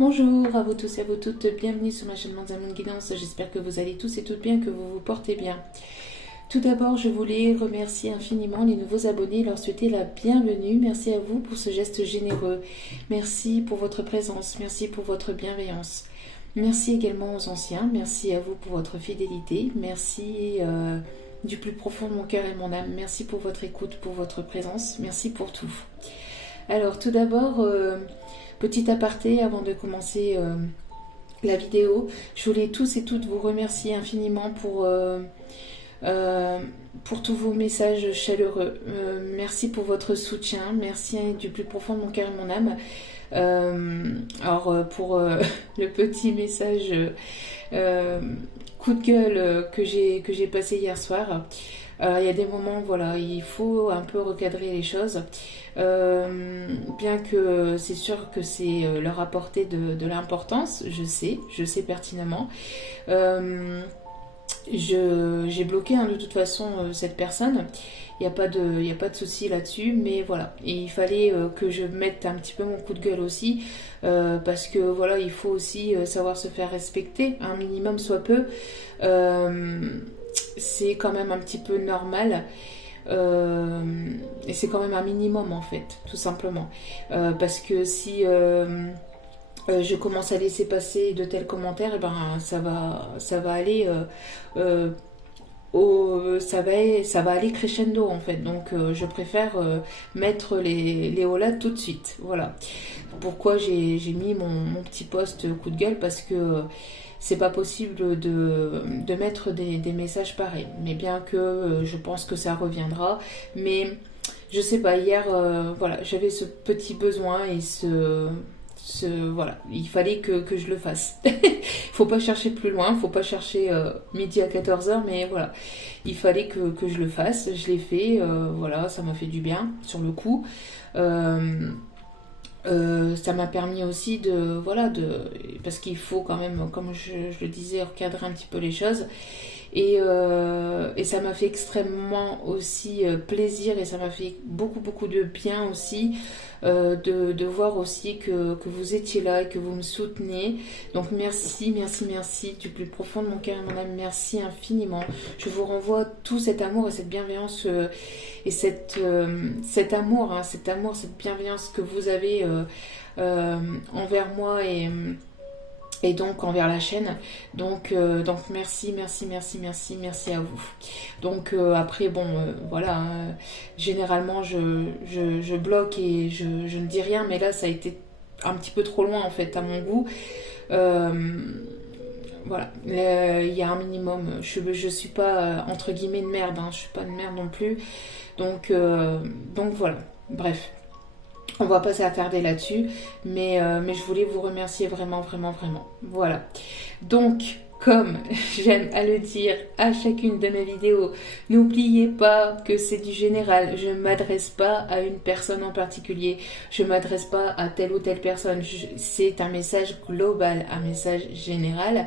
Bonjour à vous tous et à vous toutes, bienvenue sur ma chaîne Manzamoun Guidance, j'espère que vous allez tous et toutes bien, que vous vous portez bien. Tout d'abord, je voulais remercier infiniment les nouveaux abonnés et leur souhaiter la bienvenue. Merci à vous pour ce geste généreux. Merci pour votre présence, merci pour votre bienveillance. Merci également aux anciens, merci à vous pour votre fidélité, merci du plus profond de mon cœur et de mon âme, merci pour votre écoute, pour votre présence, merci pour tout. Alors tout d'abord, petit aparté avant de commencer la vidéo, je voulais tous et toutes vous remercier infiniment pour tous vos messages chaleureux. Merci pour votre soutien, merci du plus profond de mon cœur et de mon âme. Pour le petit message coup de gueule que j'ai passé hier soir, il y a des moments, voilà, il faut un peu recadrer les choses. Bien que c'est sûr que c'est leur apporter de l'importance, je sais pertinemment. J'ai bloqué de toute façon cette personne. Il n'y a pas de souci là-dessus, mais voilà. Et il fallait que je mette un petit peu mon coup de gueule aussi, parce que voilà, il faut aussi savoir se faire respecter, un minimum soit peu. C'est quand même un petit peu normal. Et c'est quand même un minimum en fait, tout simplement. Parce que si je commence à laisser passer de tels commentaires, et ben ça va aller ça va aller crescendo en fait. Donc je préfère mettre les hauts là tout de suite. Voilà. Pourquoi j'ai mis mon petit post coup de gueule, parce que c'est pas possible de mettre des messages pareils. Mais bien que je pense que ça reviendra. Mais je sais pas, hier, voilà, j'avais ce petit besoin et voilà, il fallait que je le fasse. Faut pas chercher plus loin, faut pas chercher midi à 14h, mais voilà, il fallait que je le fasse. Je l'ai fait, voilà, ça m'a fait du bien sur le coup. Ça m'a permis aussi parce qu'il faut quand même, comme je le disais, recadrer un petit peu les choses. Et ça m'a fait extrêmement aussi plaisir, et ça m'a fait beaucoup de bien aussi de voir aussi que vous étiez là et que vous me soutenez. Donc merci du plus profond de mon cœur et de mon âme, merci infiniment. Je vous renvoie tout cet amour et cette bienveillance et cet amour, hein, cette bienveillance que vous avez envers moi et donc envers la chaîne. Donc merci à vous. Donc après bon voilà, généralement je bloque et je ne dis rien, mais là ça a été un petit peu trop loin en fait à mon goût. Voilà, il y a un minimum. Je suis pas entre guillemets une merde, hein, je suis pas une merde non plus. Donc voilà, bref. On va pas s'attarder là-dessus, mais je voulais vous remercier vraiment. Voilà. Donc, comme j'aime à le dire à chacune de mes vidéos, n'oubliez pas que c'est du général. Je ne m'adresse pas à une personne en particulier. Je ne m'adresse pas à telle ou telle personne. C'est un message global, un message général.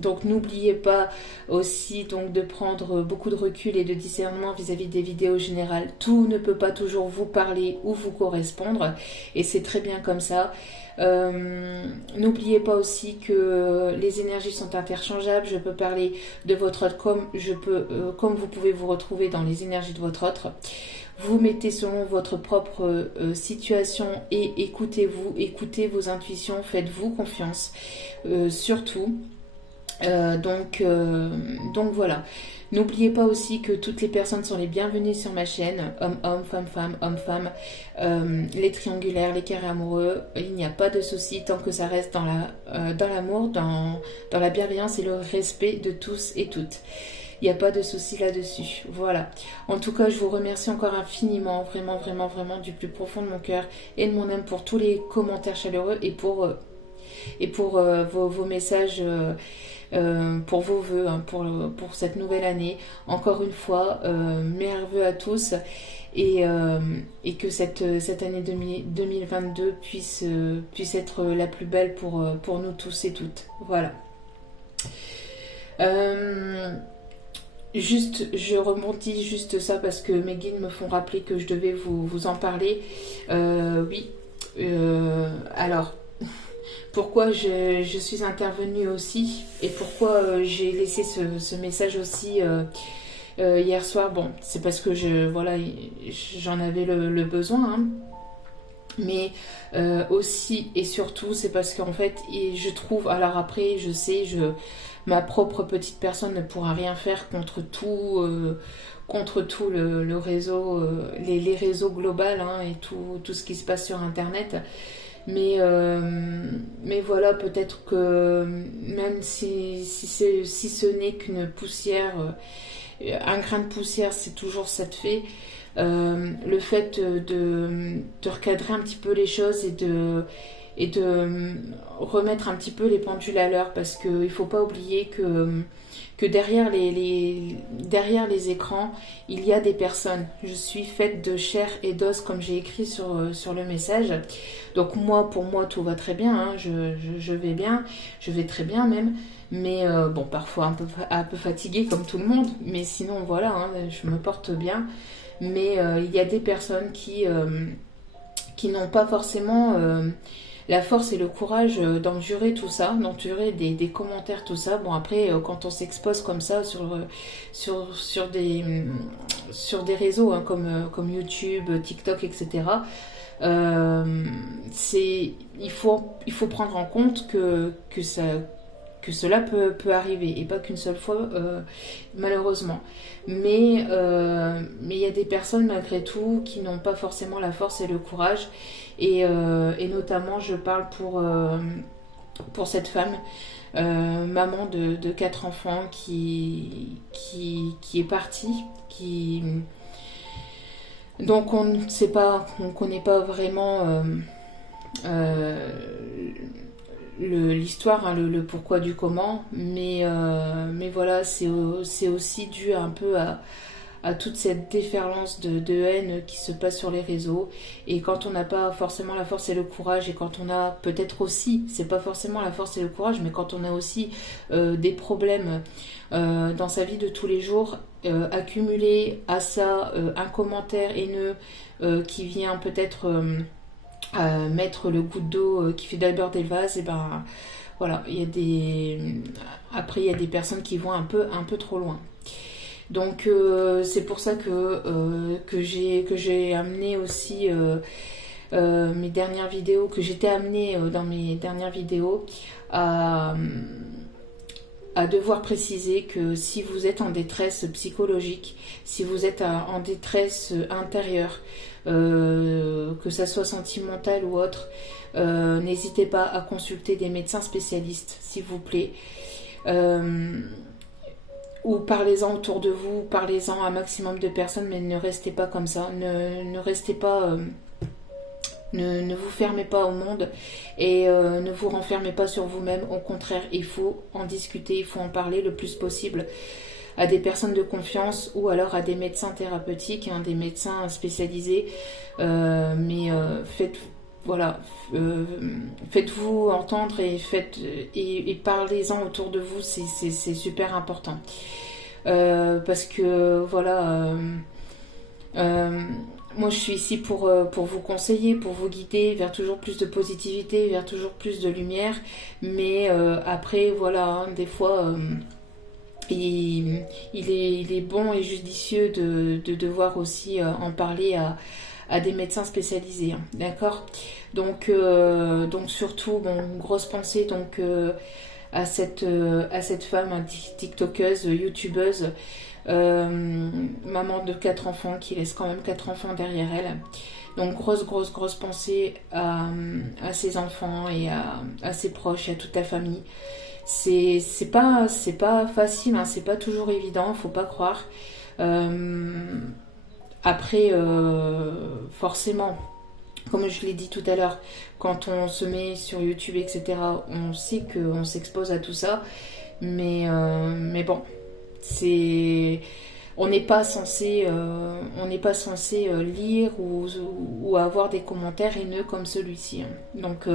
Donc, n'oubliez pas aussi donc de prendre beaucoup de recul et de discernement vis-à-vis des vidéos générales. Tout ne peut pas toujours vous parler ou vous correspondre, et c'est très bien comme ça. N'oubliez pas aussi que les énergies sont interchangeables. Je peux parler de votre autre comme vous pouvez vous retrouver dans les énergies de votre autre. Vous mettez selon votre propre situation et écoutez-vous, écoutez vos intuitions, faites-vous confiance, surtout. Donc voilà. N'oubliez pas aussi que toutes les personnes sont les bienvenues sur ma chaîne, homme, femme, les triangulaires, les carrés amoureux. Il n'y a pas de souci tant que ça reste dans l'amour, dans la bienveillance et le respect de tous et toutes. Il n'y a pas de souci là-dessus. Voilà. En tout cas, je vous remercie encore infiniment, vraiment du plus profond de mon cœur et de mon âme pour tous les commentaires chaleureux et pour vos messages, pour vos vœux, hein, pour cette nouvelle année. Encore une fois, meilleurs vœux à tous, et que cette année 2022 puisse être la plus belle pour nous tous et toutes. Voilà. Je rebondis juste ça parce que mes guides me font rappeler que je devais vous en parler. Oui. Alors, pourquoi je suis intervenue aussi et pourquoi j'ai laissé ce message aussi hier soir. Bon, c'est parce que voilà, j'en avais le besoin, hein. Mais aussi et surtout, c'est parce qu'en fait, je trouve, alors après, je sais, ma propre petite personne ne pourra rien faire contre tout le réseau, les réseaux globaux, hein, et tout ce qui se passe sur Internet. Mais voilà, peut-être que même si ce n'est qu'une poussière, un grain de poussière, c'est toujours ça de fait. Le fait de recadrer un petit peu les choses et de remettre un petit peu les pendules à l'heure, parce qu'il ne faut pas oublier que derrière les écrans, il y a des personnes. Je suis faite de chair et d'os, comme j'ai écrit sur le message. Donc pour moi, tout va très bien, hein. Je vais bien, je vais très bien même. Mais bon, parfois un peu fatiguée comme tout le monde. Mais sinon, voilà, hein, je me porte bien. Mais il y a des personnes qui n'ont pas forcément la force et le courage d'endurer tout ça, d'endurer des commentaires, tout ça. Bon, après, quand on s'expose comme ça sur des réseaux, hein, comme YouTube, TikTok, etc., il faut prendre en compte que cela peut arriver, et pas qu'une seule fois, malheureusement. Mais il y a des personnes malgré tout qui n'ont pas forcément la force et le courage, et notamment je parle pour cette femme, maman de 4 enfants qui est partie, donc on ne sait pas, on connaît pas vraiment l'histoire, hein, le pourquoi du comment, mais voilà, c'est aussi dû un peu à toute cette déferlance de haine qui se passe sur les réseaux. Et quand on n'a pas forcément la force et le courage, et quand on a peut-être aussi, c'est pas forcément la force et le courage, mais quand on a aussi des problèmes dans sa vie de tous les jours, accumuler à ça un commentaire haineux qui vient peut-être mettre le goutte d'eau qui fait déborder le vase, et ben voilà, après il y a des personnes qui vont un peu trop loin. Donc c'est pour ça que j'ai amené aussi mes dernières vidéos, que j'étais amenée dans mes dernières vidéos à devoir préciser que si vous êtes en détresse psychologique, si vous êtes en détresse intérieure, que ça soit sentimentale ou autre, n'hésitez pas à consulter des médecins spécialistes, s'il vous plaît. Ou parlez-en autour de vous, parlez-en à un maximum de personnes, mais ne restez pas comme ça, ne restez pas... Ne vous fermez pas au monde, et ne vous renfermez pas sur vous-même. Au contraire, il faut en discuter, il faut en parler le plus possible à des personnes de confiance, ou alors à des médecins thérapeutiques, hein, des médecins spécialisés. Faites-vous entendre, et parlez-en autour de vous, c'est super important. Parce que voilà... moi, je suis ici pour vous conseiller, pour vous guider vers toujours plus de positivité, vers toujours plus de lumière. Mais après, voilà, hein, des fois, il est bon et judicieux de devoir aussi en parler à des médecins spécialisés, hein, d'accord ? Donc surtout, bon, grosse pensée donc à cette femme, hein, tiktokeuse, youtubeuse, maman de 4 enfants, qui laisse quand même 4 enfants derrière elle. Donc grosse pensée à ses enfants et à ses proches et à toute la famille. C'est pas facile, hein, c'est pas toujours évident, faut pas croire. Après, forcément, comme je l'ai dit tout à l'heure, quand on se met sur YouTube, etc., on sait qu'on s'expose à tout ça, mais bon, on n'est pas censé lire ou avoir des commentaires haineux comme celui-ci, hein. Donc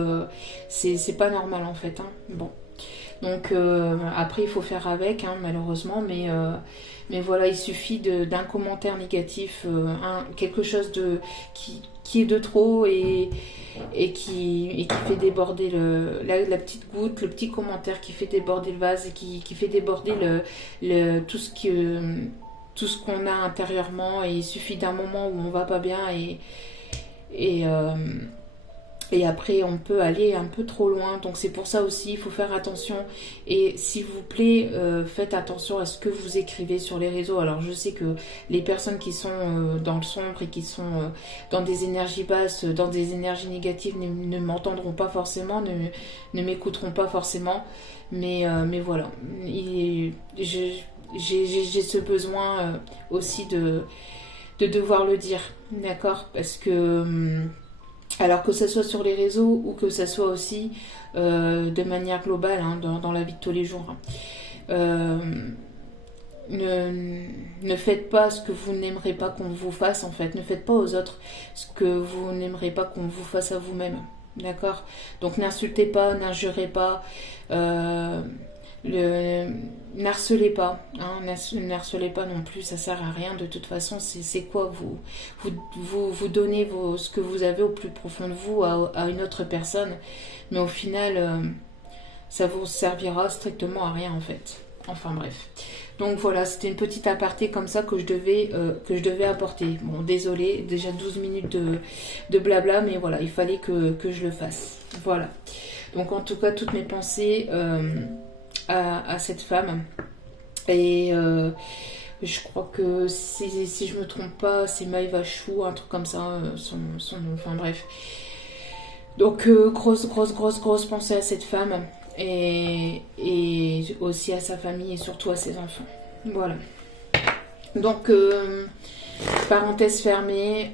c'est pas normal en fait, hein. Bon, donc après il faut faire avec, hein, malheureusement, mais voilà, il suffit d'un commentaire négatif, quelque chose qui est de trop et qui fait déborder la petite goutte, le petit commentaire qui fait déborder le vase et qui fait déborder tout ce qu'on a intérieurement. Et il suffit d'un moment où on va pas bien et après on peut aller un peu trop loin. Donc c'est pour ça aussi il faut faire attention. Et s'il vous plaît, faites attention à ce que vous écrivez sur les réseaux. Alors je sais que les personnes qui sont dans le sombre et qui sont dans des énergies basses, dans des énergies négatives ne m'entendront pas forcément, ne m'écouteront pas forcément, mais voilà, j'ai ce besoin aussi de devoir le dire, d'accord, parce que alors que ce soit sur les réseaux ou que ce soit aussi de manière globale, hein, dans la vie de tous les jours, hein. Ne faites pas ce que vous n'aimerez pas qu'on vous fasse, en fait. Ne faites pas aux autres ce que vous n'aimerez pas qu'on vous fasse à vous-même, d'accord. Donc n'insultez pas, n'injurez pas, n'harcelez pas, hein, n'harcelez pas non plus, ça sert à rien de toute façon. C'est quoi, vous donnez ce que vous avez au plus profond de vous à une autre personne, mais au final ça vous servira strictement à rien, en fait. Enfin bref, donc voilà, c'était une petite aparté comme ça que je devais apporter. Bon, désolé, déjà 12 minutes de blabla, mais voilà, il fallait que je le fasse. Voilà, donc en tout cas toutes mes pensées à cette femme. Et je crois que si je me trompe pas, c'est Maëva Chou, un truc comme ça, son nom, enfin bref. Donc grosse pensée à cette femme et aussi à sa famille et surtout à ses enfants. Voilà. Donc parenthèse fermée,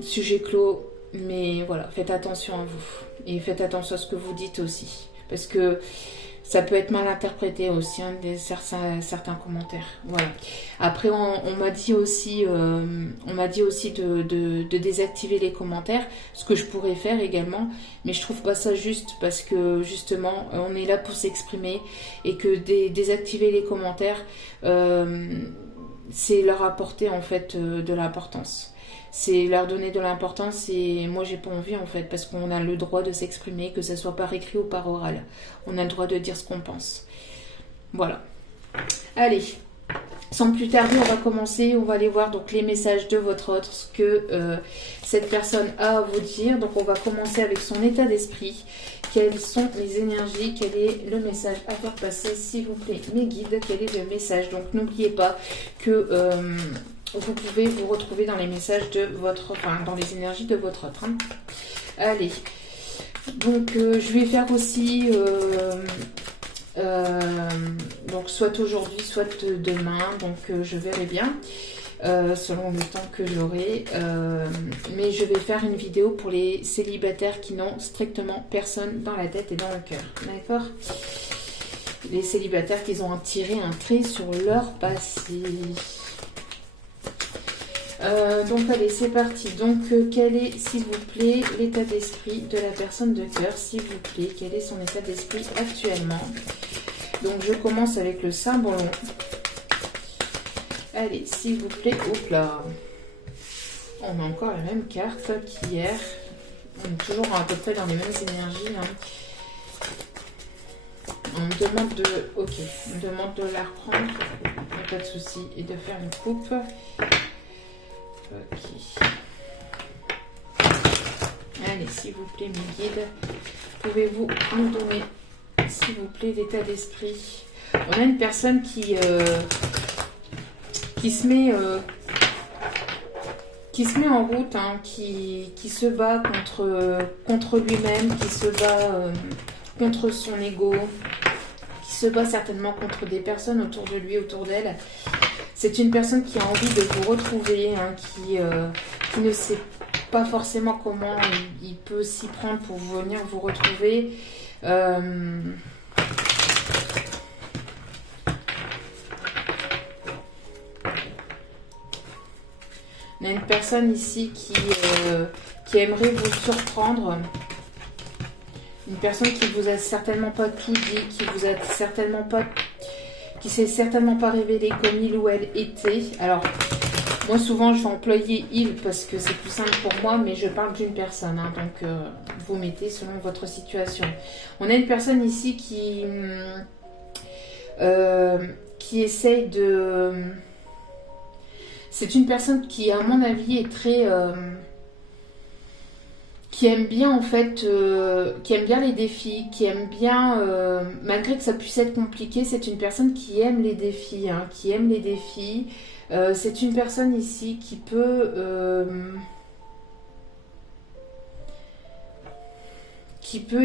sujet clos, mais voilà, faites attention à vous et faites attention à ce que vous dites aussi, parce que ça peut être mal interprété aussi, hein, certains commentaires. Voilà. Après, on m'a dit aussi de désactiver les commentaires, ce que je pourrais faire également, mais je trouve pas ça juste, parce que justement, on est là pour s'exprimer et que désactiver les commentaires, c'est leur apporter en fait de l'importance. C'est leur donner de l'importance, et moi j'ai pas envie, en fait, parce qu'on a le droit de s'exprimer, que ce soit par écrit ou par oral. On a le droit de dire ce qu'on pense. Voilà. Allez, sans plus tarder, on va commencer. On va aller voir donc les messages de votre autre, ce que cette personne a à vous dire. Donc on va commencer avec son état d'esprit. Quelles sont les énergies? Quel est le message à faire passer, s'il vous plaît, mes guides? Quel est le message? Donc n'oubliez pas que vous pouvez vous retrouver dans les messages de votre, enfin dans les énergies de votre autre, hein. Allez, donc je vais faire aussi donc soit aujourd'hui, soit demain, donc je verrai bien selon le temps que j'aurai, mais je vais faire une vidéo pour les célibataires qui n'ont strictement personne dans la tête et dans le cœur, d'accord? Les célibataires qui ont tiré un trait sur leur passé. Donc allez, c'est parti. Donc quel est, s'il vous plaît, l'état d'esprit de la personne de cœur, s'il vous plaît? Quel est son état d'esprit actuellement? Donc je commence avec le symbole. Allez, s'il vous plaît, hop là. On a encore la même carte qu'hier. On est toujours à peu près dans les mêmes énergies, hein. On me demande de... Ok, on me demande de la reprendre. Pas de souci. Et de faire une coupe. Ok. Allez, s'il vous plaît, mes guides, pouvez-vous nous donner, s'il vous plaît, l'état d'esprit? On a une personne qui se met en route, hein, qui se bat contre lui-même, qui se bat contre son ego, qui se bat certainement contre des personnes autour de lui, autour d'elle. C'est une personne qui a envie de vous retrouver, hein, qui ne sait pas forcément comment il peut s'y prendre pour venir vous retrouver. On a une personne ici qui aimerait vous surprendre. Une personne qui vous a certainement pas tout dit, qui s'est certainement pas révélée comme il ou elle était. Alors, Moi, souvent, je vais employer il parce que c'est plus simple pour moi, mais je parle d'une personne. Hein, donc, vous mettez selon votre situation. On a une personne ici qui essaye de... C'est une personne qui, à mon avis, est très... qui aime bien, en fait, qui aime bien les défis, qui aime bien, malgré que ça puisse être compliqué, c'est une personne qui aime les défis, hein, qui aime les défis. C'est une personne ici qui peut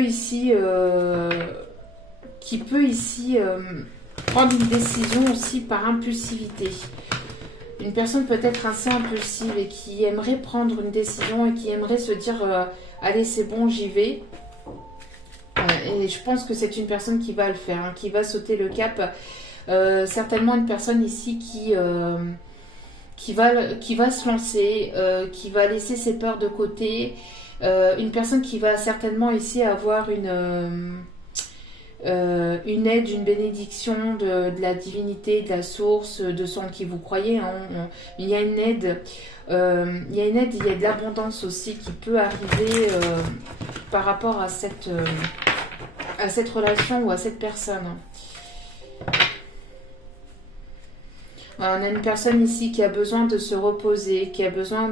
ici prendre une décision aussi par impulsivité. Une personne peut-être assez impulsive et qui aimerait prendre une décision et qui aimerait se dire allez, c'est bon, j'y vais. Et je pense que c'est une personne qui va le faire, hein, qui va sauter le cap. Certainement une personne ici qui va se lancer, qui va laisser ses peurs de côté. Une personne qui va certainement ici avoir une aide, une bénédiction de la divinité, de la source, de son qui vous croyez. Hein. Il y a une aide, il y a de l'abondance aussi qui peut arriver par rapport à cette relation ou à cette personne. On a une personne ici qui a besoin de se reposer, qui a besoin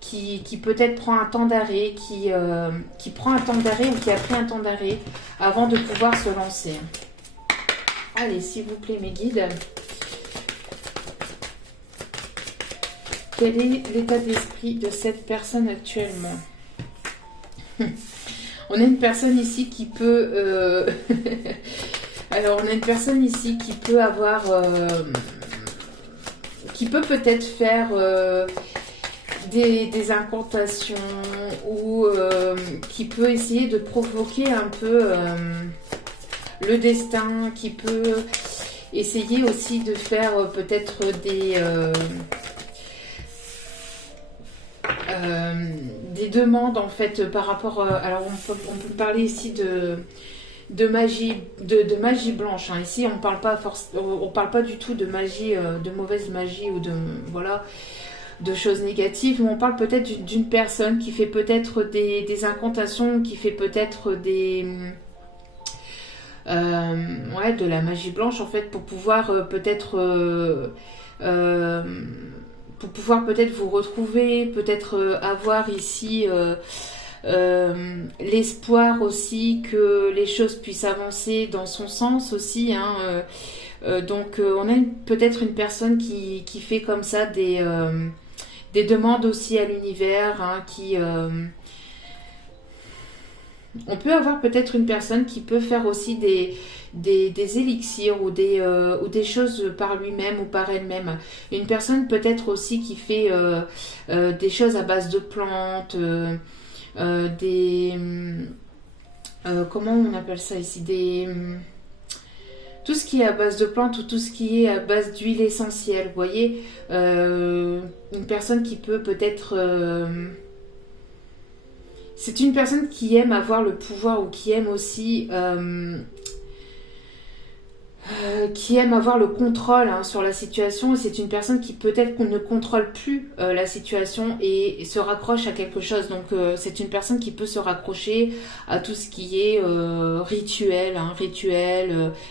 qui peut-être prend un temps d'arrêt, qui prend un temps d'arrêt ou qui a pris un temps d'arrêt avant de pouvoir se lancer. Allez, s'il vous plaît, mes guides. Quel est l'état d'esprit de cette personne actuellement? On a une personne ici qui peut... Alors, on a une personne ici qui peut avoir... qui peut peut-être faire... des incantations ou qui peut essayer de provoquer un peu le destin, qui peut essayer aussi de faire peut-être des demandes en fait par rapport alors on peut parler ici de magie blanche, hein. Ici on parle pas du tout de magie, de mauvaise magie ou de voilà, de choses négatives, mais on parle peut-être d'une personne qui fait peut-être des incantations, qui fait peut-être de la magie blanche en fait pour pouvoir pour pouvoir peut-être vous retrouver, peut-être avoir ici l'espoir aussi que les choses puissent avancer dans son sens aussi, hein. Donc on a peut-être une personne qui fait comme ça des demandes aussi à l'univers, hein, on peut avoir peut-être une personne qui peut faire aussi des élixirs ou des choses par lui-même ou par elle-même. Une personne peut-être aussi qui fait des choses à base de plantes, comment on appelle ça ici, tout ce qui est à base de plantes ou tout ce qui est à base d'huile essentielle, vous voyez, une personne qui peut peut-être... c'est une personne qui aime avoir le pouvoir ou qui aime aussi... qui aime avoir le contrôle, hein, sur la situation. C'est une personne qui peut-être ne contrôle plus la situation et se raccroche à quelque chose. Donc c'est une personne qui peut se raccrocher à tout ce qui est rituel, hein,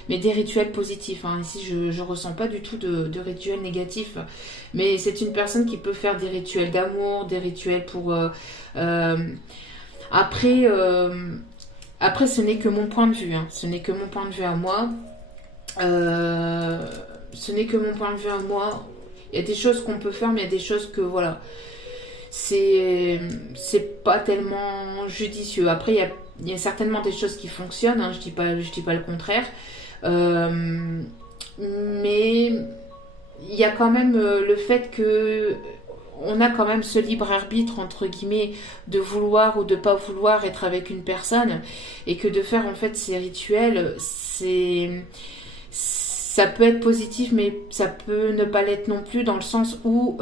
mais des rituels positifs, hein. Ici je ressens pas du tout de rituels négatifs, mais c'est une personne qui peut faire des rituels d'amour, des rituels pour... Après ce n'est que mon point de vue, hein. Ce n'est que mon point de vue à moi. Ce n'est que mon point de vue à moi. Il y a des choses qu'on peut faire, mais il y a des choses que voilà, c'est pas tellement judicieux. Après il y a certainement des choses qui fonctionnent, hein, je dis pas le contraire, mais il y a quand même le fait que on a quand même ce libre arbitre entre guillemets de vouloir ou de pas vouloir être avec une personne, et que de faire en fait ces rituels, ça peut être positif, mais ça peut ne pas l'être non plus, dans le sens où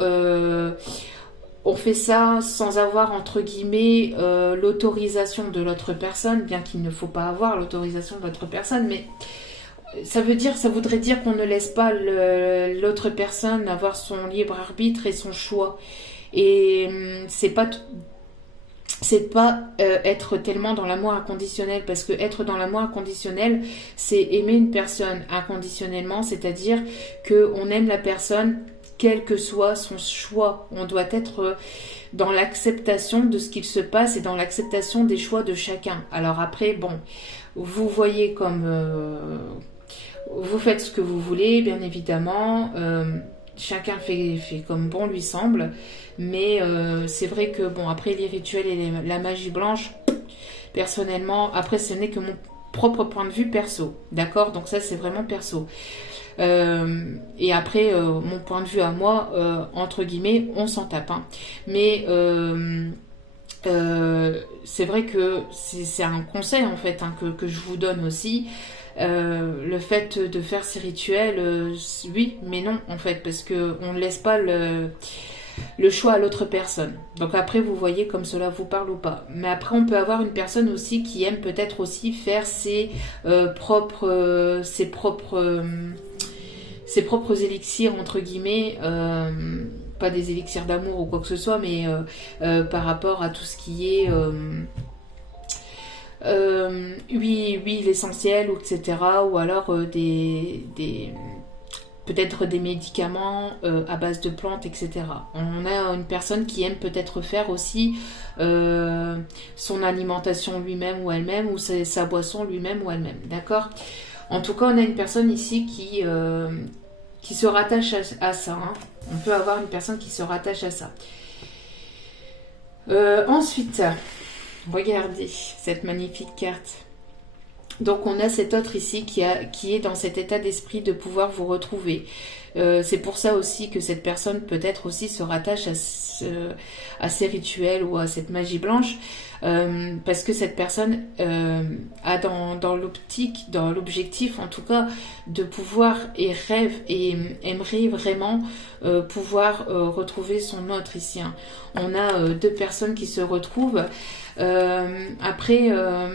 on fait ça sans avoir, entre guillemets, l'autorisation de l'autre personne, bien qu'il ne faut pas avoir l'autorisation de l'autre personne, mais ça voudrait dire qu'on ne laisse pas l'autre personne avoir son libre arbitre et son choix. Et c'est pas être tellement dans l'amour inconditionnel, parce que être dans l'amour inconditionnel, c'est aimer une personne inconditionnellement, c'est-à-dire que on aime la personne quel que soit son choix. On doit être dans l'acceptation de ce qu'il se passe et dans l'acceptation des choix de chacun. Alors après, bon, vous voyez comme vous faites ce que vous voulez, bien évidemment. Chacun fait comme bon lui semble. Mais c'est vrai que, bon, après les rituels et la magie blanche, personnellement, après ce n'est que mon propre point de vue perso. D'accord? Donc ça, c'est vraiment perso. Et après, mon point de vue à moi, entre guillemets, on s'en tape. Hein. Mais c'est vrai que c'est un conseil, en fait, hein, que je vous donne aussi. Le fait de faire ces rituels, oui, mais non, en fait, parce qu'on ne laisse pas le choix à l'autre personne. Donc après, vous voyez comme cela vous parle ou pas. Mais après, on peut avoir une personne aussi qui aime peut-être aussi faire ses propres élixirs, entre guillemets, pas des élixirs d'amour ou quoi que ce soit, mais par rapport à tout ce qui est huile essentielle, etc. Ou alors peut-être des médicaments à base de plantes, etc. On a une personne qui aime peut-être faire aussi son alimentation lui-même ou elle-même, ou sa boisson lui-même ou elle-même, d'accord? En tout cas, on a une personne ici qui se rattache à ça. Hein. On peut avoir une personne qui se rattache à ça. Ensuite, regardez cette magnifique carte. Donc on a cet autre ici qui est dans cet état d'esprit de pouvoir vous retrouver. C'est pour ça aussi que cette personne peut-être aussi se rattache à ces rituels ou à cette magie blanche, parce que cette personne a dans l'objectif en tout cas de pouvoir et rêve et aimerait vraiment pouvoir retrouver son autre ici. Hein. On a deux personnes qui se retrouvent. Après,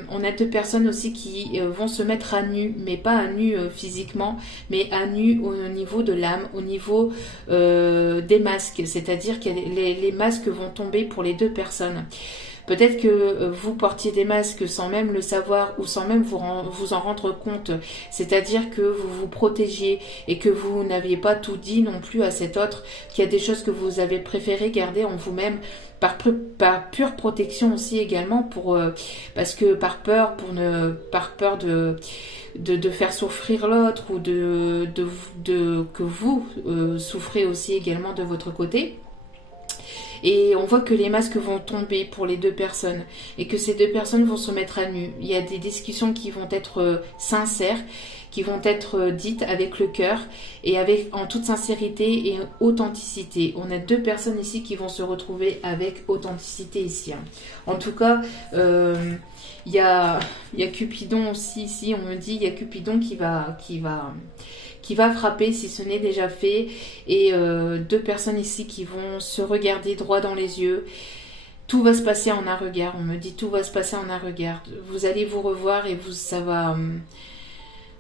on a deux personnes aussi qui vont se mettre à nu, mais pas à nu physiquement, mais à nu au niveau de l'âme, au niveau des masques, c'est-à-dire que les masques vont tomber pour les deux personnes. Peut-être que vous portiez des masques sans même le savoir ou sans même vous en rendre compte. C'est-à-dire que vous vous protégiez et que vous n'aviez pas tout dit non plus à cet autre, qu'il y a des choses que vous avez préféré garder en vous-même par pure protection aussi également, parce que par peur de faire souffrir l'autre ou que vous souffrez aussi également de votre côté. Et on voit que les masques vont tomber pour les deux personnes et que ces deux personnes vont se mettre à nu. Il y a des discussions qui vont être sincères, qui vont être dites avec le cœur et en toute sincérité et authenticité. On a deux personnes ici qui vont se retrouver avec authenticité ici. Hein. En tout cas, il y a Cupidon aussi ici. On me dit il y a Cupidon qui va frapper si ce n'est déjà fait, et deux personnes ici qui vont se regarder droit dans les yeux. Tout va se passer en un regard, on me dit tout va se passer en un regard. Vous allez vous revoir et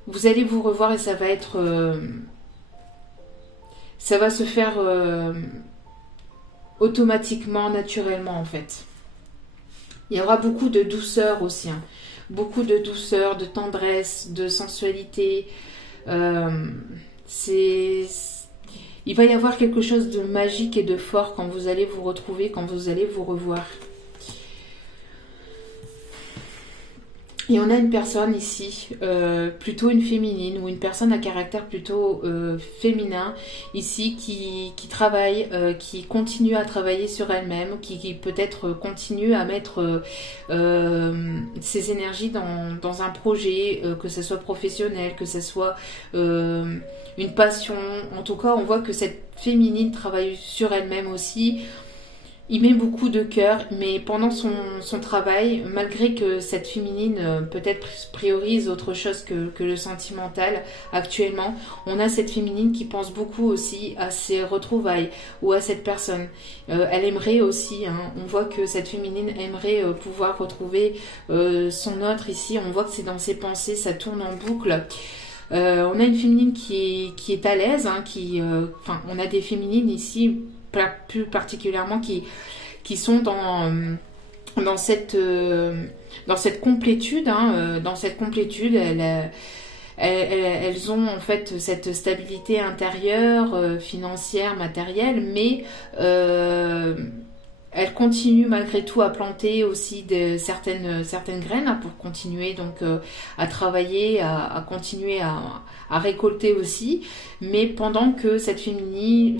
vous allez vous revoir et ça va être ça va se faire automatiquement, naturellement en fait. Il y aura beaucoup de douceur aussi, hein. Beaucoup de douceur, de tendresse, de sensualité. Il va y avoir quelque chose de magique et de fort quand vous allez vous retrouver, quand vous allez vous revoir. Et on a une personne ici, plutôt une féminine, ou une personne à caractère plutôt féminin, ici, qui travaille, qui continue à travailler sur elle-même, qui peut-être continue à mettre ses énergies dans un projet, que ce soit professionnel, que ce soit une passion. En tout cas, on voit que cette féminine travaille sur elle-même aussi. Il met beaucoup de cœur, mais pendant son travail, malgré que cette féminine peut-être priorise autre chose que le sentimental actuellement, on a cette féminine qui pense beaucoup aussi à ses retrouvailles ou à cette personne. Elle aimerait aussi, hein, on voit que cette féminine aimerait pouvoir retrouver son autre ici, on voit que c'est dans ses pensées, ça tourne en boucle. On a une féminine qui est à l'aise, hein, enfin, on a des féminines ici, plus particulièrement, qui sont dans cette complétude, hein, dans cette complétude, elles ont en fait cette stabilité intérieure, financière, matérielle, mais elles continuent malgré tout à planter aussi certaines graines, hein, pour continuer donc à travailler, à continuer à récolter aussi, mais pendant que cette féminine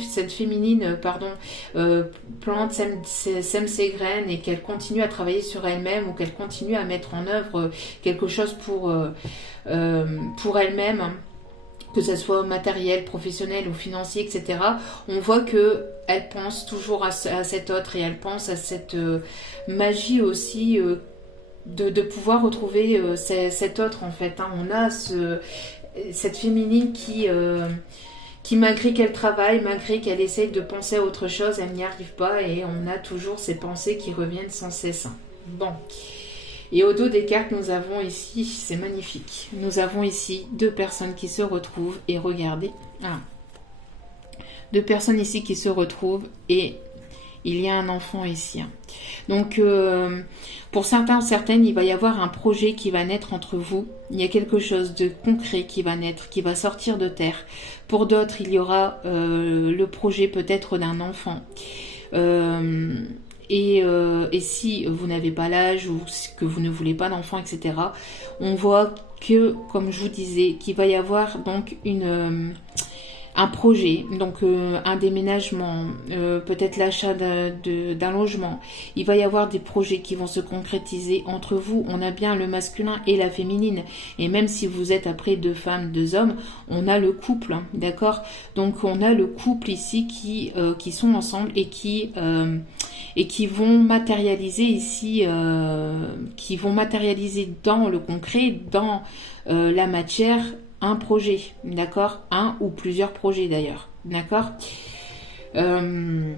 plante, sème ses graines et qu'elle continue à travailler sur elle-même, ou qu'elle continue à mettre en œuvre quelque chose pour elle-même, que ce soit matériel, professionnel ou financier, etc. On voit que elle pense toujours à cet autre, et elle pense à cette magie aussi de pouvoir retrouver cet autre, en fait, hein. On a cette féminine qui malgré qu'elle travaille, malgré qu'elle essaye de penser à autre chose, elle n'y arrive pas, et on a toujours ces pensées qui reviennent sans cesse. Bon. Et au dos des cartes, nous avons ici, c'est magnifique, nous avons ici 2 personnes qui se retrouvent, et regardez, 2 personnes ici qui se retrouvent, et il y a un enfant ici. Donc, pour certains, certaines, il va y avoir un projet qui va naître entre vous. Il y a quelque chose de concret qui va naître, qui va sortir de terre. Pour d'autres, il y aura le projet peut-être d'un enfant. Et si vous n'avez pas l'âge, ou que vous ne voulez pas d'enfant, etc., on voit que, comme je vous disais, qu'il va y avoir donc un projet, donc un déménagement, peut-être l'achat d'un logement. Il va y avoir des projets qui vont se concrétiser entre vous. On a bien le masculin et la féminine. Et même si vous êtes après 2 femmes, 2 hommes, on a le couple, hein, d'accord? Donc on a le couple ici qui sont ensemble et qui vont matérialiser ici, qui vont matérialiser dans le concret, dans la matière, un projet, d'accord? Un ou plusieurs projets d'ailleurs, d'accord? Il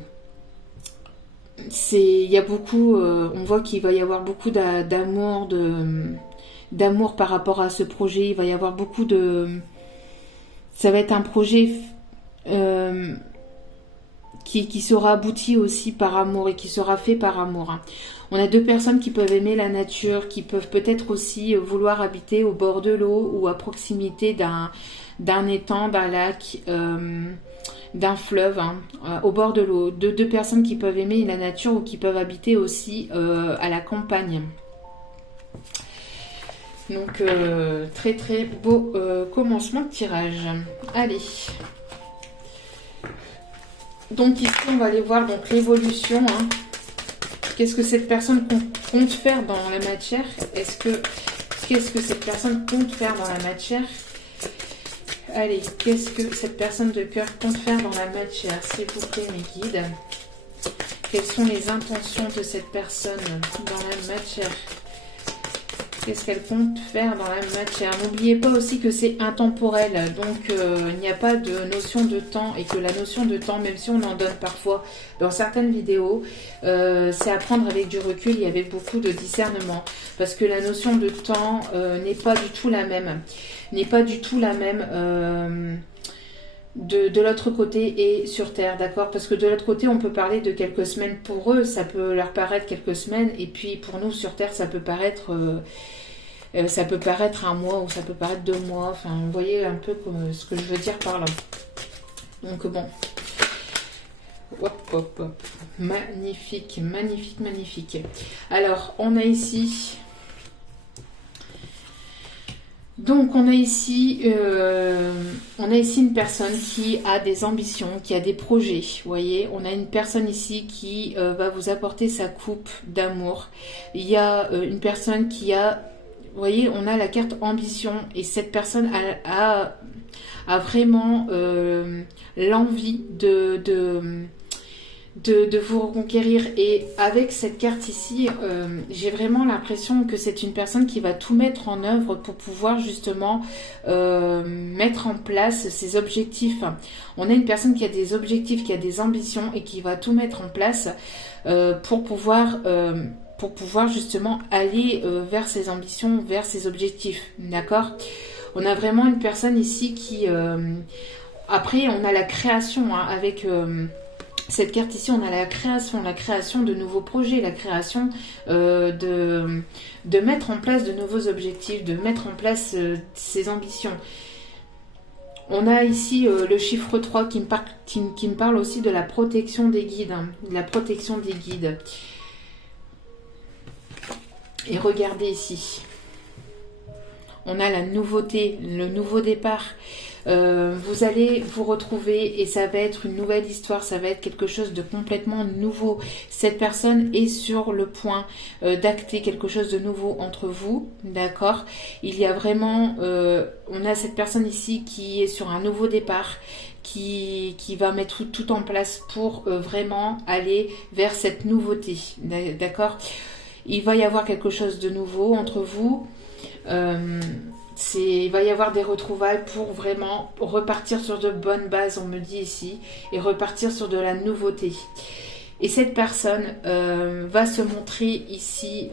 y a beaucoup, on voit qu'il va y avoir beaucoup d'amour, d'amour par rapport à ce projet. Il va y avoir beaucoup ça va être un projet qui sera abouti aussi par amour, et qui sera fait par amour, hein. On a 2 personnes qui peuvent aimer la nature, qui peuvent peut-être aussi vouloir habiter au bord de l'eau, ou à proximité d'un étang, d'un lac, d'un fleuve, hein, au bord de l'eau. 2 personnes qui peuvent aimer la nature, ou qui peuvent habiter aussi à la campagne. Donc très très beau commencement de tirage. Allez. Donc ici on va aller voir donc l'évolution, hein. Qu'est-ce que cette personne compte faire dans la matière? Qu'est-ce que cette personne compte faire dans la matière? Allez, qu'est-ce que cette personne de cœur compte faire dans la matière? S'il vous plaît, mes guides. Quelles sont les intentions de cette personne dans la matière? Qu'est-ce qu'elle compte faire dans la matière? N'oubliez pas aussi que c'est intemporel, donc il n'y a pas de notion de temps, et que la notion de temps, même si on en donne parfois dans certaines vidéos, c'est à prendre avec du recul et avec beaucoup de discernement, parce que la notion de temps n'est pas du tout la même, de l'autre côté et sur Terre, d'accord? Parce que de l'autre côté, on peut parler de quelques semaines pour eux, ça peut leur paraître quelques semaines, et puis pour nous sur Terre, ça peut paraître un mois, ou ça peut paraître 2 mois. Enfin, vous voyez un peu ce que je veux dire par là. Donc bon, hop, hop, hop. Magnifique, magnifique, magnifique. Alors, on a ici... Donc on a ici une personne qui a des ambitions, qui a des projets. Vous voyez, on a une personne ici qui va vous apporter sa coupe d'amour. Il y a une personne qui a, vous voyez, on a la carte ambition, et cette personne a vraiment l'envie de vous reconquérir. Et avec cette carte ici, j'ai vraiment l'impression que c'est une personne qui va tout mettre en œuvre pour pouvoir justement mettre en place ses objectifs. On a une personne qui a des objectifs, qui a des ambitions, et qui va tout mettre en place pour pouvoir justement aller vers ses ambitions, vers ses objectifs, d'accord? On a vraiment une personne ici qui... après, on a la création, hein, avec... cette carte ici, on a la création de nouveaux projets, la création de mettre en place de nouveaux objectifs, de mettre en place ses ambitions. On a ici le chiffre 3 qui me parle aussi de la protection des guides, hein, de la protection des guides. Et regardez ici, on a la nouveauté, le nouveau départ. Vous allez vous retrouver et ça va être une nouvelle histoire, ça va être quelque chose de complètement nouveau. Cette personne est sur le point d'acter quelque chose de nouveau entre vous, d'accord? Il y a vraiment, on a cette personne ici qui est sur un nouveau départ, qui va mettre tout en place pour vraiment aller vers cette nouveauté, d'accord? Il va y avoir quelque chose de nouveau entre vous. Il va y avoir des retrouvailles pour vraiment repartir sur de bonnes bases, on me dit ici, et repartir sur de la nouveauté. Et cette personne va se montrer ici,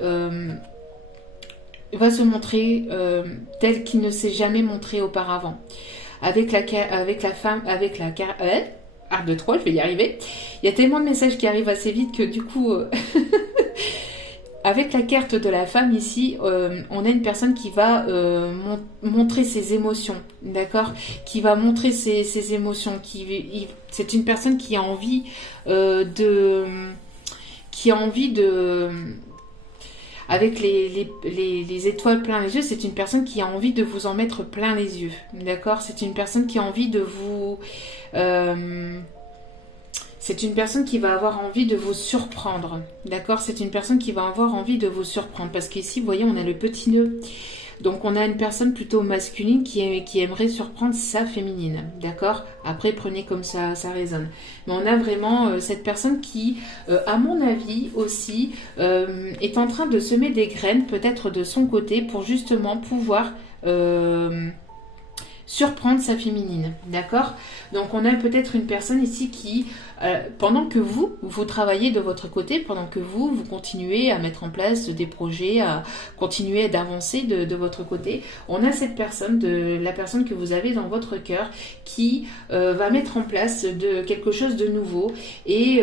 telle qu'il ne s'est jamais montré auparavant. Avec la femme, avec la Arc de 3, je vais y arriver. Il y a tellement de messages qui arrivent assez vite que du coup... Avec la carte de la femme ici, on a une personne qui va montrer ses émotions, d'accord? Qui va montrer ses émotions. C'est une personne qui a envie avec les étoiles plein les yeux, c'est une personne qui a envie de vous en mettre plein les yeux, d'accord? C'est une personne qui a envie de vous... c'est une personne qui va avoir envie de vous surprendre, d'accord? C'est une personne qui va avoir envie de vous surprendre. Parce qu'ici, vous voyez, on a le petit nœud. Donc, on a une personne plutôt masculine qui aimerait surprendre sa féminine, d'accord? Après, prenez comme ça résonne. Mais on a vraiment cette personne qui, à mon avis aussi, est en train de semer des graines, peut-être de son côté, pour justement pouvoir... surprendre sa féminine, d'accord? Donc on a peut-être une personne ici qui, pendant que vous travaillez de votre côté, pendant que vous continuez à mettre en place des projets, à continuer d'avancer de votre côté, on a cette personne, la personne que vous avez dans votre cœur, qui va mettre en place quelque chose de nouveau, et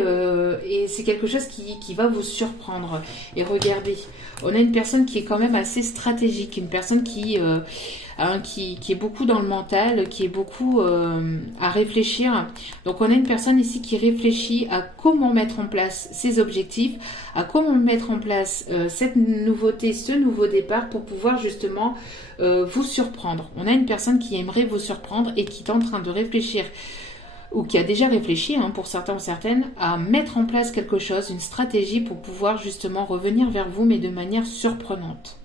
c'est quelque chose qui va vous surprendre. Et regardez, on a une personne qui est quand même assez stratégique, une personne qui est beaucoup dans le mental, qui est beaucoup à réfléchir. Donc on a une personne ici qui réfléchit à comment mettre en place ses objectifs, à comment mettre en place cette nouveauté, ce nouveau départ pour pouvoir justement vous surprendre. On a une personne qui aimerait vous surprendre et qui est en train de réfléchir, ou qui a déjà réfléchi, hein, pour certains ou certaines, à mettre en place quelque chose, une stratégie pour pouvoir justement revenir vers vous, mais de manière surprenante.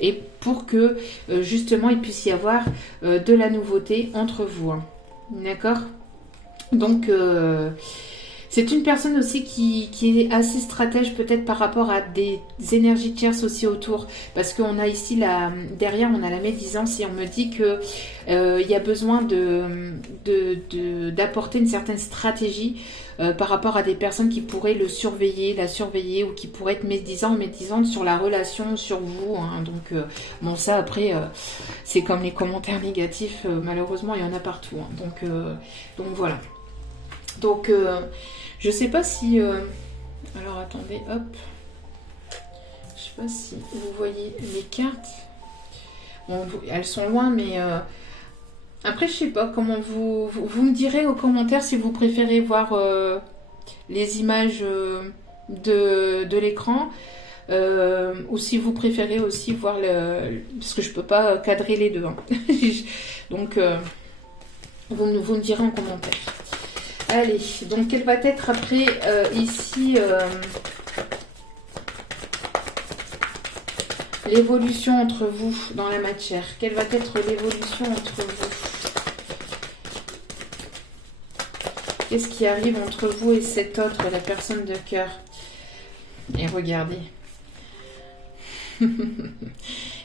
Et pour que justement il puisse y avoir de la nouveauté entre vous, hein. D'accord? Donc c'est une personne aussi qui est assez stratège peut-être par rapport à des énergies tierces aussi autour, parce qu'on a ici derrière on a la médisance, et on me dit que il y a besoin d'apporter une certaine stratégie par rapport à des personnes qui pourraient la surveiller, ou qui pourraient être médisantes sur la relation, sur vous, hein. Donc bon, ça après c'est comme les commentaires négatifs, malheureusement il y en a partout, hein. Donc voilà. Donc je sais pas si alors attendez, hop, je sais pas si vous voyez les cartes. Bon, elles sont loin, mais après je sais pas comment vous me direz aux commentaires si vous préférez voir les images de l'écran, ou si vous préférez aussi voir parce que je peux pas cadrer les deux, hein. Donc vous me direz en commentaire. Allez, donc quelle va être après ici l'évolution entre vous dans la matière? Quelle va être l'évolution entre vous? Qu'est-ce qui arrive entre vous et cet autre, la personne de cœur? Et regardez.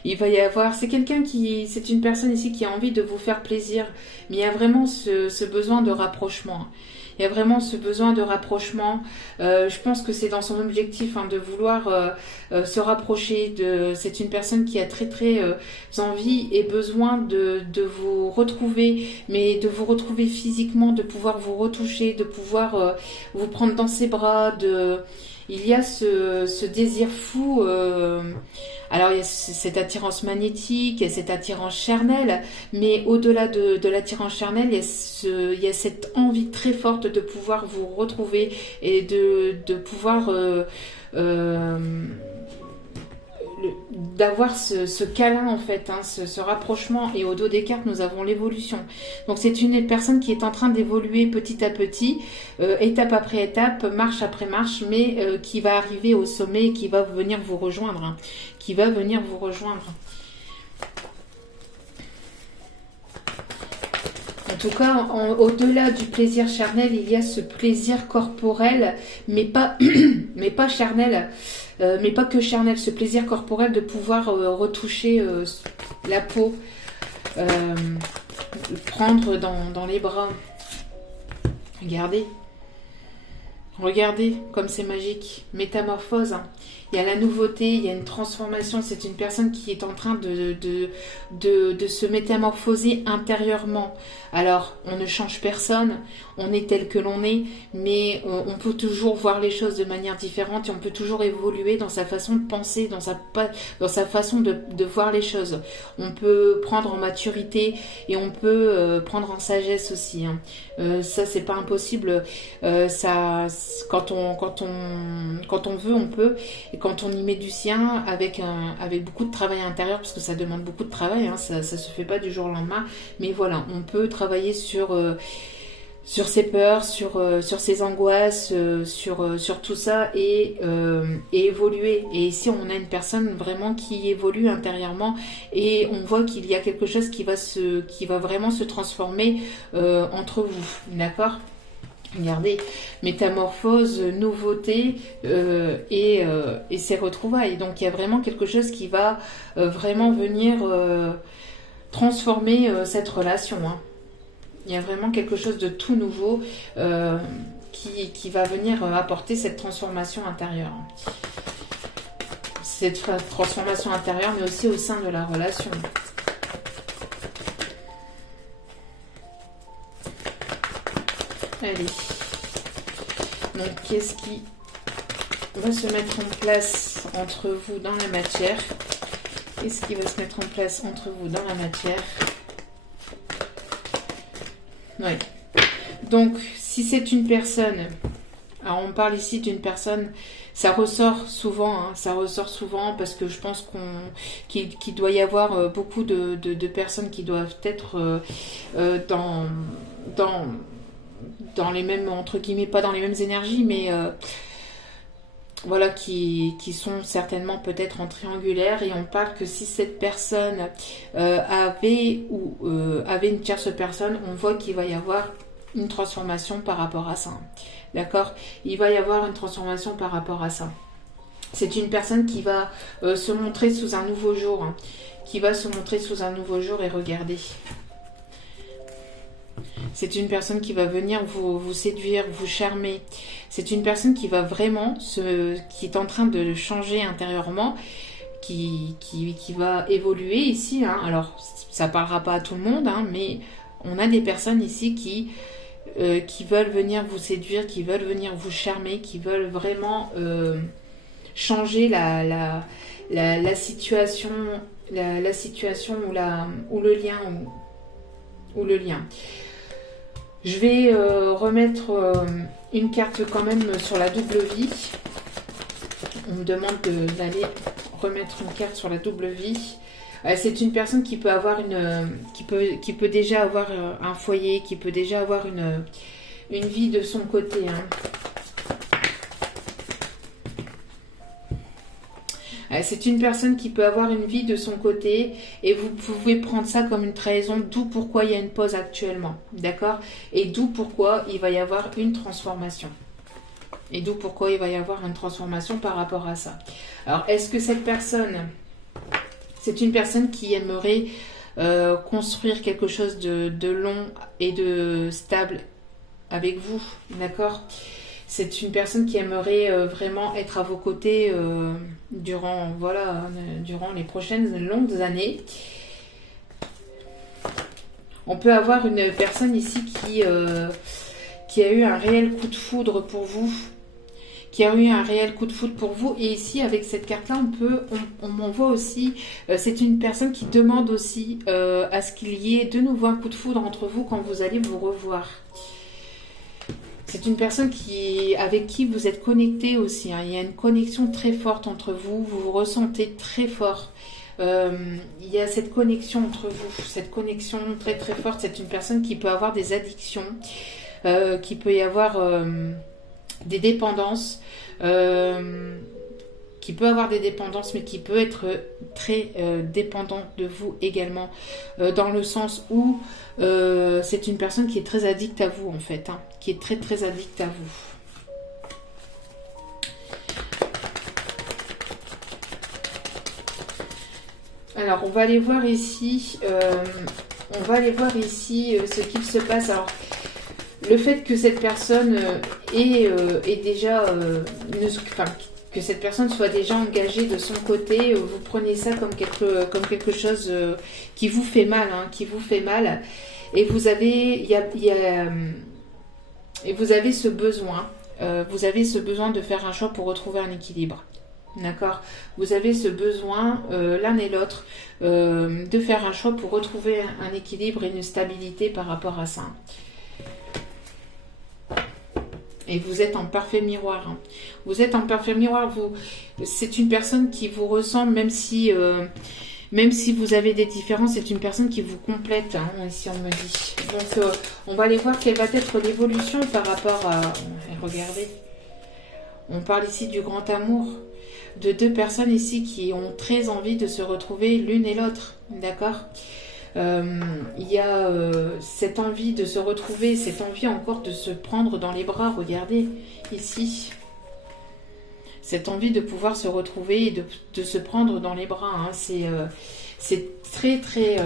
Il va y avoir, c'est une personne ici qui a envie de vous faire plaisir, mais il y a vraiment ce besoin de rapprochement. Il y a vraiment ce besoin de rapprochement. Je pense que c'est dans son objectif de vouloir se rapprocher. C'est une personne qui a très très envie et besoin de vous retrouver, mais de vous retrouver physiquement, de pouvoir vous retoucher, de pouvoir vous prendre dans ses bras, il y a ce désir fou. Alors il y a cette attirance magnétique, il y a cette attirance charnelle, mais au-delà de l'attirance charnelle, il y a cette envie très forte de pouvoir vous retrouver et de pouvoir d'avoir ce câlin en fait, ce rapprochement. Et au dos des cartes, nous avons l'évolution. Donc c'est une personne qui est en train d'évoluer petit à petit, étape après étape, marche après marche, mais qui va arriver au sommet et qui va venir vous rejoindre. Qui va venir vous rejoindre. En tout cas, au-delà du plaisir charnel, il y a ce plaisir corporel, mais pas charnel. Mais pas que charnel, ce plaisir corporel de pouvoir retoucher la peau, prendre dans les bras. Regardez comme c'est magique. Métamorphose. Il y a la nouveauté, il y a une transformation. C'est une personne qui est en train de se métamorphoser intérieurement. Alors, on ne change personne, on est tel que l'on est, mais on peut toujours voir les choses de manière différente et on peut toujours évoluer dans sa façon de penser, dans sa façon de voir les choses. On peut prendre en maturité et on peut prendre en sagesse aussi. Ça, c'est pas impossible. Quand on veut, on peut. Et quand on y met du sien, avec beaucoup de travail intérieur, parce que ça demande beaucoup de travail, ça se fait pas du jour au lendemain. Mais voilà, on peut travailler sur ses peurs, sur ses angoisses, sur tout ça et évoluer. Et ici, on a une personne vraiment qui évolue intérieurement et on voit qu'il y a quelque chose qui va vraiment se transformer entre vous, d'accord ? Regardez, métamorphose, nouveauté et ses retrouvailles. Donc il y a vraiment quelque chose qui va vraiment venir transformer cette relation. Il y a vraiment quelque chose de tout nouveau qui va venir apporter cette transformation intérieure. Cette transformation intérieure, mais aussi au sein de la relation. Allez. Donc, qu'est-ce qui va se mettre en place entre vous dans la matière? Qu'est-ce qui va se mettre en place entre vous dans la matière? Oui. Donc, si c'est une personne, alors on parle ici d'une personne, ça ressort souvent parce que je pense qu'il doit y avoir beaucoup de personnes qui doivent être dans les mêmes, entre guillemets, pas dans les mêmes énergies, mais voilà, qui sont certainement peut-être en triangulaire. Et on parle que si cette personne avait une tierce personne, on voit qu'il va y avoir une transformation par rapport à ça. D'accord ? Il va y avoir une transformation par rapport à ça. C'est une personne qui va se montrer sous un nouveau jour. Qui va se montrer sous un nouveau jour et regarder. C'est une personne qui va venir vous séduire, vous charmer. C'est une personne qui va vraiment, qui est en train de changer intérieurement, qui va évoluer ici. Alors, ça ne parlera pas à tout le monde, mais on a des personnes ici qui veulent venir vous séduire, qui veulent venir vous charmer, qui veulent vraiment changer la situation, la situation ou le lien. Je vais remettre une carte quand même sur la double vie. On me demande d'aller remettre une carte sur la double vie. C'est une personne qui peut avoir qui peut déjà avoir un foyer, qui peut déjà avoir une vie de son côté. C'est une personne qui peut avoir une vie de son côté et vous pouvez prendre ça comme une trahison, d'où pourquoi il y a une pause actuellement, d'accord ? Et d'où pourquoi il va y avoir une transformation. Et d'où pourquoi il va y avoir une transformation par rapport à ça. Alors, est-ce que cette personne, c'est une personne qui aimerait construire quelque chose de long et de stable avec vous, d'accord? C'est une personne qui aimerait vraiment être à vos côtés durant, voilà, durant les prochaines longues années. On peut avoir une personne ici qui a eu un réel coup de foudre pour vous. Qui a eu un réel coup de foudre pour vous. Et ici, avec cette carte-là, on m'envoie aussi, c'est une personne qui demande aussi à ce qu'il y ait de nouveau un coup de foudre entre vous quand vous allez vous revoir. C'est une personne avec qui vous êtes connecté aussi. Hein. Il y a une connexion très forte entre vous. Vous vous ressentez très fort. Il y a cette connexion entre vous. Cette connexion très très forte. C'est une personne qui peut avoir des addictions. Qui peut y avoir des dépendances. Qui peut avoir des dépendances, mais qui peut être très dépendant de vous également. Dans le sens où c'est une personne qui est très addicte à vous en fait. Hein, qui est très très addicte à vous. Alors on va aller voir ici ce qu'il se passe. Alors le fait que cette personne est déjà que cette personne soit déjà engagée de son côté, vous prenez ça comme quelque chose qui vous fait mal, hein, qui vous fait mal, et vous avez vous avez ce besoin de faire un choix pour retrouver un équilibre. D'accord? Vous avez ce besoin, l'un et l'autre, de faire un choix pour retrouver un équilibre et une stabilité par rapport à ça. Et vous êtes en parfait miroir. Hein. Vous êtes en parfait miroir. C'est une personne qui vous ressemble, même si vous avez des différences, c'est une personne qui vous complète, hein, ici on me dit. Donc on va aller voir quelle va être l'évolution par rapport à... Regardez. On parle ici du grand amour. De deux personnes ici qui ont très envie de se retrouver l'une et l'autre. D'accord ? Il y a cette envie de se retrouver, cette envie encore de se prendre dans les bras, regardez ici, cette envie de pouvoir se retrouver et de se prendre dans les bras, hein. C'est très très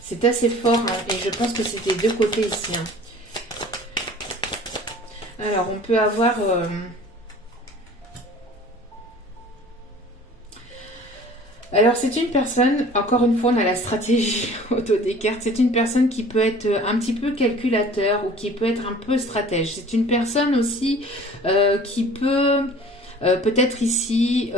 c'est assez fort, hein, et je pense que c'est des deux côtés ici, hein. Alors on peut avoir alors c'est une personne, encore une fois on a la stratégie auto des cartes, c'est une personne qui peut être un petit peu calculateur ou qui peut être un peu stratège. C'est une personne aussi qui peut peut-être ici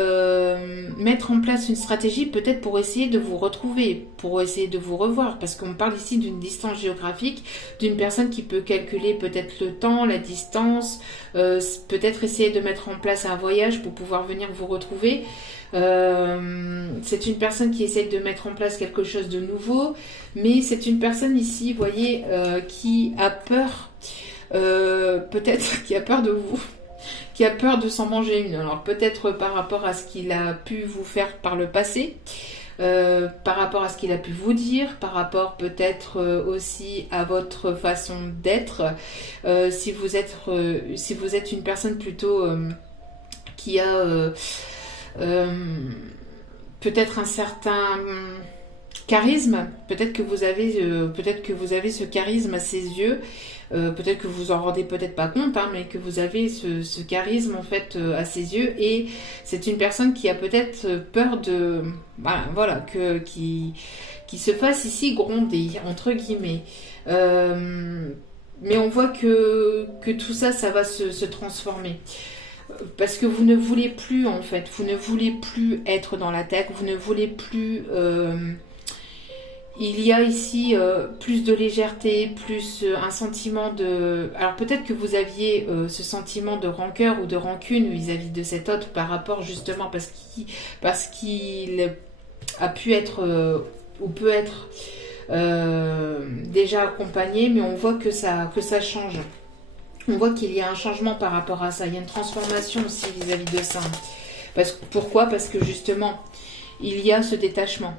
mettre en place une stratégie peut-être pour essayer de vous retrouver, pour essayer de vous revoir, parce qu'on parle ici d'une distance géographique, d'une personne qui peut calculer peut-être le temps, la distance, peut-être essayer de mettre en place un voyage pour pouvoir venir vous retrouver. C'est une personne qui essaie de mettre en place quelque chose de nouveau, mais c'est une personne ici, vous voyez, qui a peur, peut-être qui a peur de vous, qui a peur de s'en manger une. Alors peut-être par rapport à ce qu'il a pu vous faire par le passé, par rapport à ce qu'il a pu vous dire, par rapport peut-être aussi à votre façon d'être. Si vous êtes une personne plutôt qui a peut-être un certain charisme, peut-être que vous avez ce charisme à ses yeux, peut-être que vous en rendez peut-être pas compte, hein, mais que vous avez ce charisme en fait à ses yeux, et c'est une personne qui a peut-être peur de qui se fasse ici gronder entre guillemets. Mais on voit que tout ça va se transformer. Parce que vous ne voulez plus, en fait, vous ne voulez plus être dans l'attaque, vous ne voulez plus... il y a ici plus de légèreté, plus un sentiment de... Alors peut-être que vous aviez ce sentiment de rancœur ou de rancune vis-à-vis de cet autre par rapport justement parce qu'il a pu être ou peut être déjà accompagné, mais on voit que ça change. On voit qu'il y a un changement par rapport à ça. Il y a une transformation aussi vis-à-vis de ça. Pourquoi ? Parce que justement, il y a ce détachement.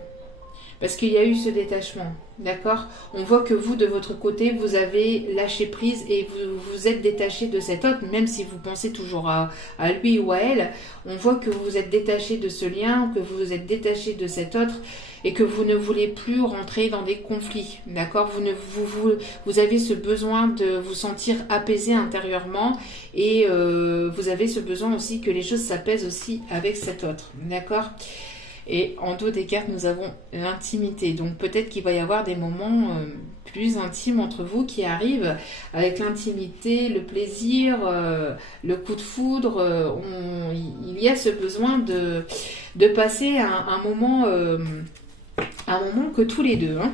Parce qu'il y a eu ce détachement, d'accord? On voit que vous, de votre côté, vous avez lâché prise et vous vous êtes détaché de cet autre, même si vous pensez toujours à lui ou à elle. On voit que vous vous êtes détaché de ce lien, que vous vous êtes détaché de cet autre et que vous ne voulez plus rentrer dans des conflits, d'accord? Vous avez ce besoin de vous sentir apaisé intérieurement et vous avez ce besoin aussi que les choses s'apaisent aussi avec cet autre, d'accord? Et en dos des cartes, nous avons l'intimité. Donc peut-être qu'il va y avoir des moments plus intimes entre vous qui arrivent avec l'intimité, le plaisir, le coup de foudre. Il y a ce besoin de passer un moment que tous les deux. Hein.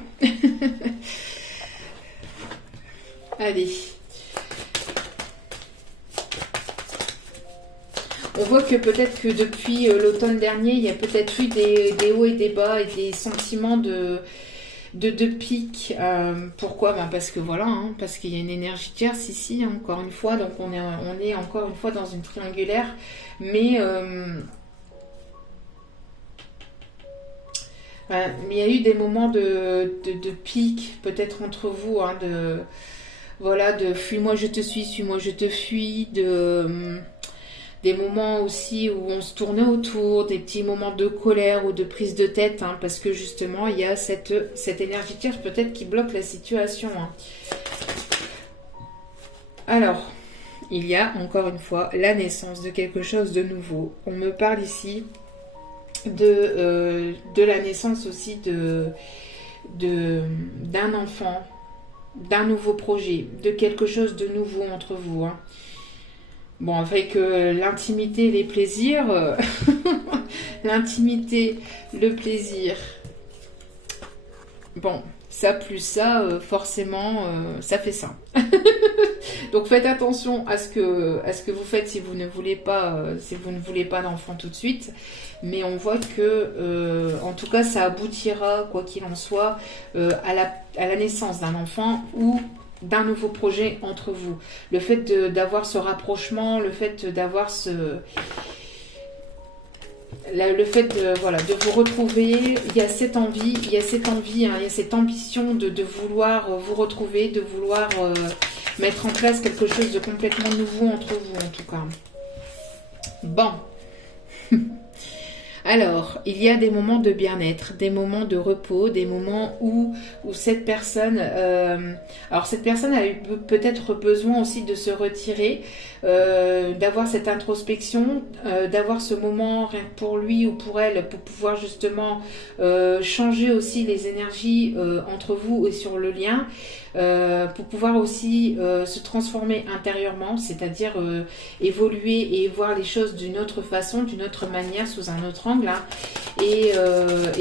Allez. On voit que peut-être que depuis l'automne dernier, il y a peut-être eu des hauts et des bas et des sentiments de pic. Pourquoi? Parce que voilà, hein, parce qu'il y a une énergie tierce ici, encore une fois. Donc on est encore une fois dans une triangulaire. Mais il y a eu des moments de pic, peut-être entre vous, hein, de fuis-moi je te suis-moi je te fuis, des moments aussi où on se tournait autour, des petits moments de colère ou de prise de tête, hein, parce que justement, il y a cette énergie tierce peut-être qui bloque la situation. Hein. Alors, il y a encore une fois la naissance de quelque chose de nouveau. On me parle ici de la naissance aussi d'un enfant, d'un nouveau projet, de quelque chose de nouveau entre vous. Hein. Bon, avec l'intimité, les plaisirs, l'intimité, le plaisir. Bon, ça plus ça, forcément, ça fait ça. Donc faites attention à ce que vous faites si vous ne voulez pas, d'enfant tout de suite. Mais on voit que, en tout cas, ça aboutira, quoi qu'il en soit, à la naissance d'un enfant ou d'un nouveau projet entre vous. Le fait d'avoir ce rapprochement, le fait d'avoir le fait de vous retrouver, il y a cette envie, hein, il y a cette ambition de vouloir vous retrouver, de vouloir mettre en place quelque chose de complètement nouveau entre vous en tout cas. Bon. Alors, il y a des moments de bien-être, des moments de repos, des moments où cette personne... alors, cette personne a eu peut-être besoin aussi de se retirer, d'avoir cette introspection, d'avoir ce moment rien que pour lui ou pour elle, pour pouvoir justement changer aussi les énergies entre vous et sur le lien, pour pouvoir aussi se transformer intérieurement, c'est-à-dire évoluer et voir les choses d'une autre façon, d'une autre manière, sous un autre angle. Hein. Et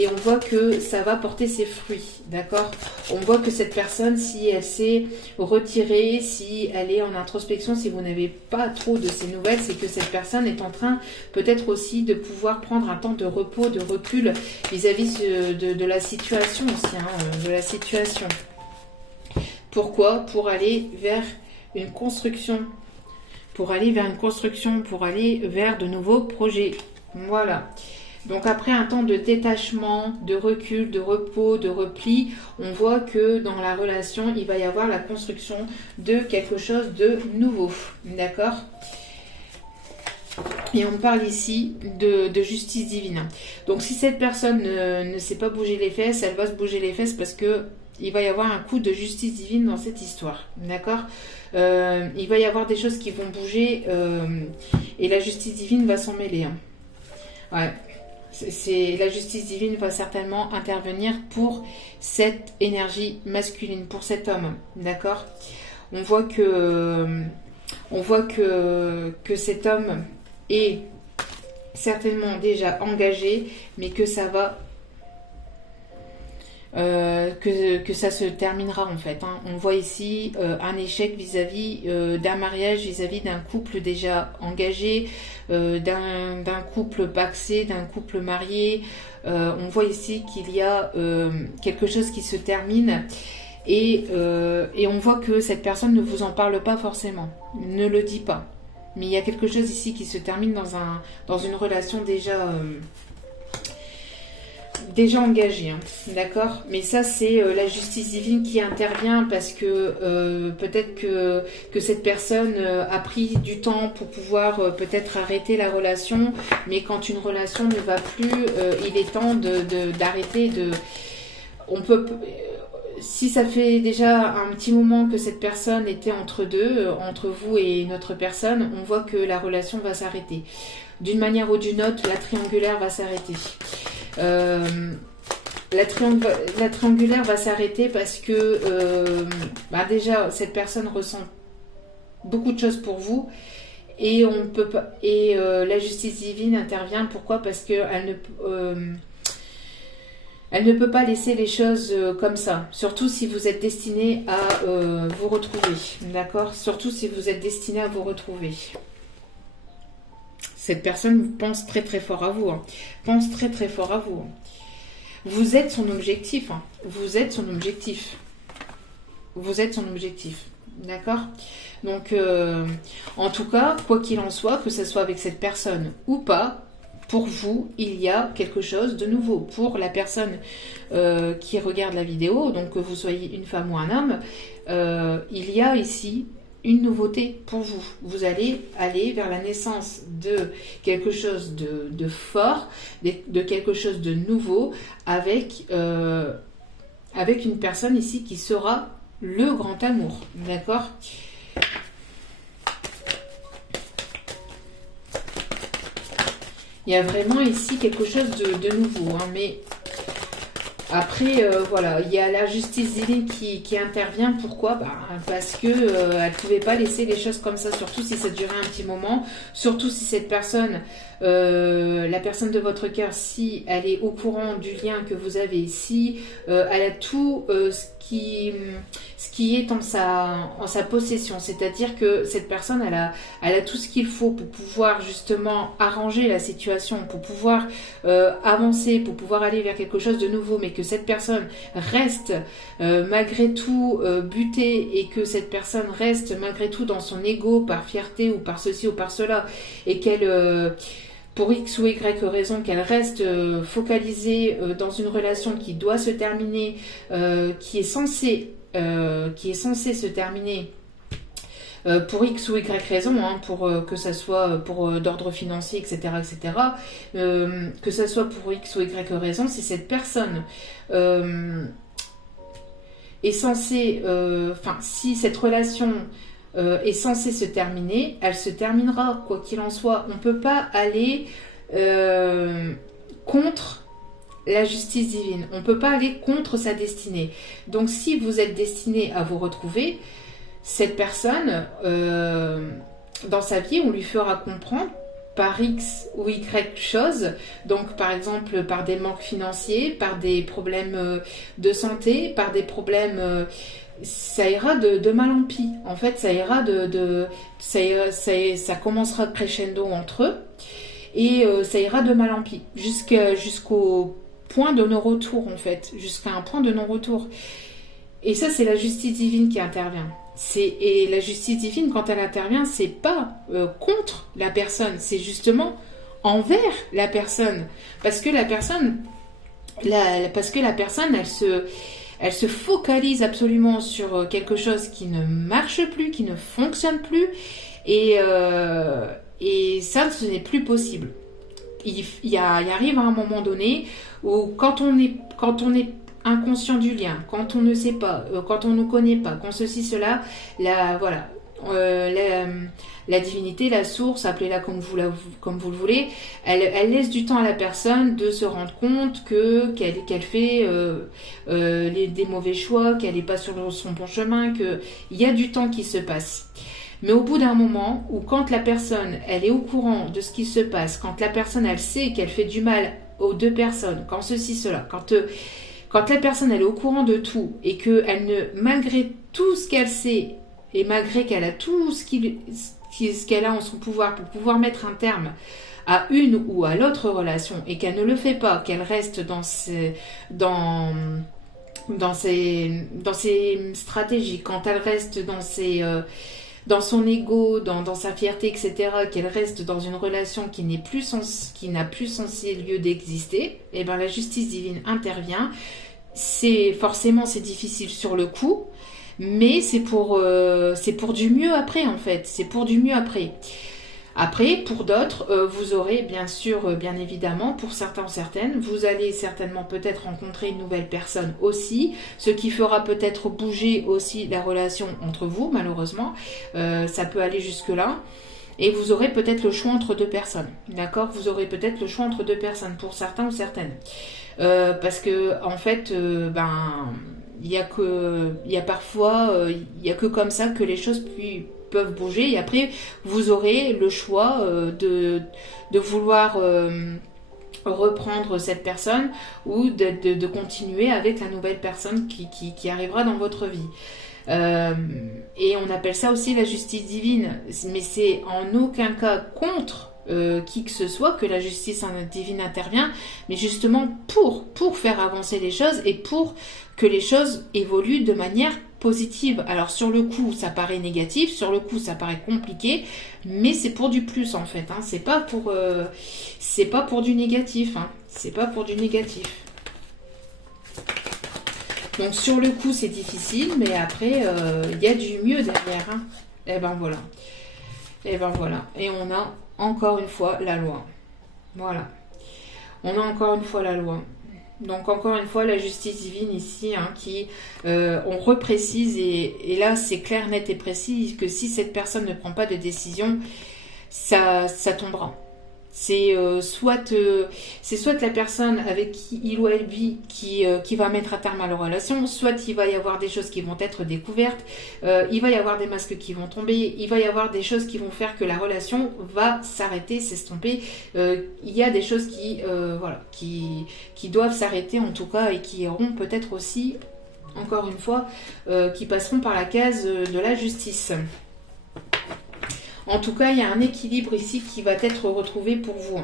on voit que ça va porter ses fruits, d'accord? On voit que cette personne, si elle s'est retirée, si elle est en introspection, si vous n'avez pas trop de ces nouvelles, c'est que cette personne est en train peut-être aussi de pouvoir prendre un temps de repos, de recul vis-à-vis de la situation aussi, hein, de la situation. Pourquoi? Pour aller vers une construction. Pour aller vers de nouveaux projets. Voilà. Donc après un temps de détachement, de recul, de repos, de repli, on voit que dans la relation, il va y avoir la construction de quelque chose de nouveau. D'accord ? Et on parle ici de justice divine. Donc si cette personne ne sait pas bouger les fesses, elle va se bouger les fesses parce que il va y avoir un coup de justice divine dans cette histoire. D'accord ? Il va y avoir des choses qui vont bouger et la justice divine va s'en mêler. Hein. Ouais. La justice divine va certainement intervenir pour cette énergie masculine, pour cet homme. D'accord ? On voit que cet homme est certainement déjà engagé, mais que ça va que ça se terminera en fait. Hein. On voit ici un échec vis-à-vis d'un mariage, vis-à-vis d'un couple déjà engagé, d'un couple pacsé, d'un couple marié. On voit ici qu'il y a quelque chose qui se termine et on voit que cette personne ne vous en parle pas forcément, ne le dit pas. Mais il y a quelque chose ici qui se termine dans une relation déjà engagé, hein, d'accord? Mais ça, c'est la justice divine qui intervient parce que peut-être que cette personne a pris du temps pour pouvoir peut-être arrêter la relation, mais quand une relation ne va plus, il est temps d'arrêter de... On peut... Si ça fait déjà un petit moment que cette personne était entre deux, entre vous et une autre personne, on voit que la relation va s'arrêter. D'une manière ou d'une autre, la triangulaire va s'arrêter. La triangulaire va s'arrêter parce que déjà cette personne ressent beaucoup de choses pour vous et on peut pas, et la justice divine intervient. Pourquoi? Parce que elle ne peut pas laisser les choses comme ça, surtout si vous êtes destiné à vous retrouver, d'accord? Surtout si vous êtes destiné à vous retrouver. Cette personne pense très très fort à vous, hein. Pense très très fort à vous. Vous êtes son objectif, hein. Vous êtes son objectif. Vous êtes son objectif, d'accord? Donc, en tout cas, quoi qu'il en soit, que ce soit avec cette personne ou pas, pour vous, il y a quelque chose de nouveau. Pour la personne qui regarde la vidéo, donc que vous soyez une femme ou un homme, il y a ici une nouveauté pour vous. Vous allez aller vers la naissance de quelque chose de fort, de quelque chose de nouveau, avec une personne ici qui sera le grand amour. D'accord ? Il y a vraiment ici quelque chose de nouveau, hein, mais après, voilà, il y a la justice divine qui intervient. Pourquoi? Parce que elle ne pouvait pas laisser les choses comme ça, surtout si ça durait un petit moment, surtout si cette personne, la personne de votre cœur, si elle est au courant du lien que vous avez, si elle a tout ce qui est en sa possession, c'est-à-dire que cette personne, elle a tout ce qu'il faut pour pouvoir justement arranger la situation, pour pouvoir avancer, pour pouvoir aller vers quelque chose de nouveau, mais que cette personne reste malgré tout butée, et que cette personne reste malgré tout dans son ego, par fierté ou par ceci ou par cela, et qu'elle... pour X ou Y raison, qu'elle reste focalisée dans une relation qui doit se terminer, qui est censée se terminer pour X ou Y raison, hein, pour que ça soit pour d'ordre financier, etc., etc., que ça soit pour X ou Y raison, si cette personne est censée, si cette relation est censée se terminer, elle se terminera, quoi qu'il en soit. On ne peut pas aller contre la justice divine. On ne peut pas aller contre sa destinée. Donc si vous êtes destiné à vous retrouver, cette personne, dans sa vie, on lui fera comprendre par X ou Y choses, donc par exemple par des manques financiers, par des problèmes de santé, par des problèmes... ça ira de mal en pis. En fait, ça ira ça commencera crescendo entre eux, et ça ira de mal en pis jusqu'au point de non-retour, en fait, jusqu'à un point de non-retour. Et ça, c'est la justice divine qui intervient. Et la justice divine, quand elle intervient, c'est pas contre la personne, c'est justement envers la personne, parce que la personne, elle se focalise absolument sur quelque chose qui ne marche plus, qui ne fonctionne plus, et ça, ce n'est plus possible. Il arrive à un moment donné où quand on est inconscient du lien, quand on ne sait pas, quand on ne connaît pas, quand ceci, cela, la divinité, la source, appelez-la comme vous le voulez, elle laisse du temps à la personne de se rendre compte qu'elle fait des mauvais choix, qu'elle n'est pas sur son bon chemin, qu'il y a du temps qui se passe. Mais au bout d'un moment, où quand la personne, elle est au courant de ce qui se passe, quand la personne, elle sait qu'elle fait du mal aux deux personnes, quand ceci, cela, quand la personne, elle est au courant de tout, et qu'elle malgré tout ce qu'elle sait, et malgré qu'elle a tout ce qu'elle a en son pouvoir pour pouvoir mettre un terme à une ou à l'autre relation, et qu'elle ne le fait pas, qu'elle reste dans ses stratégies, quand elle reste dans dans son ego, dans sa fierté, etc., qu'elle reste dans une relation qui n'a plus censé lieu d'exister, et bien la justice divine intervient. Forcément c'est difficile sur le coup, mais c'est pour du mieux après en fait. C'est pour du mieux après. Après, pour d'autres, vous aurez bien sûr, bien évidemment, pour certains ou certaines, vous allez certainement peut-être rencontrer une nouvelle personne aussi, ce qui fera peut-être bouger aussi la relation entre vous, malheureusement. Ça peut aller jusque-là. Et vous aurez peut-être le choix entre deux personnes. D'accord? Vous aurez peut-être le choix entre deux personnes, pour certains ou certaines. Parce que, en fait, il y a que comme ça que les choses peuvent bouger, et après vous aurez le choix de vouloir reprendre cette personne ou de continuer avec la nouvelle personne qui arrivera dans votre vie. Et on appelle ça aussi la justice divine, mais c'est en aucun cas contre qui que ce soit que la justice divine intervient, mais justement pour faire avancer les choses et pour que les choses évoluent de manière positive. Alors sur le coup ça paraît négatif, sur le coup ça paraît compliqué, mais c'est pour du plus en fait, hein. C'est pas pour du négatif, hein. C'est pas pour du négatif. Donc sur le coup c'est difficile, mais après il y a du mieux derrière, hein. Et ben voilà. Et ben voilà. Et on a encore une fois la loi. Voilà. On a encore une fois la loi. Donc encore une fois la justice divine ici, hein, qui on reprécise, et là c'est clair, net et précis, que si cette personne ne prend pas de décision, ça tombera. C'est soit la personne avec qui il ou elle vit qui va mettre à terme à leur relation, soit il va y avoir des choses qui vont être découvertes, il va y avoir des masques qui vont tomber, il va y avoir des choses qui vont faire que la relation va s'arrêter, s'estomper. Il y a des choses qui doivent s'arrêter en tout cas, et qui iront peut-être aussi, encore une fois, qui passeront par la case de la justice. En tout cas, il y a un équilibre ici qui va être retrouvé pour vous.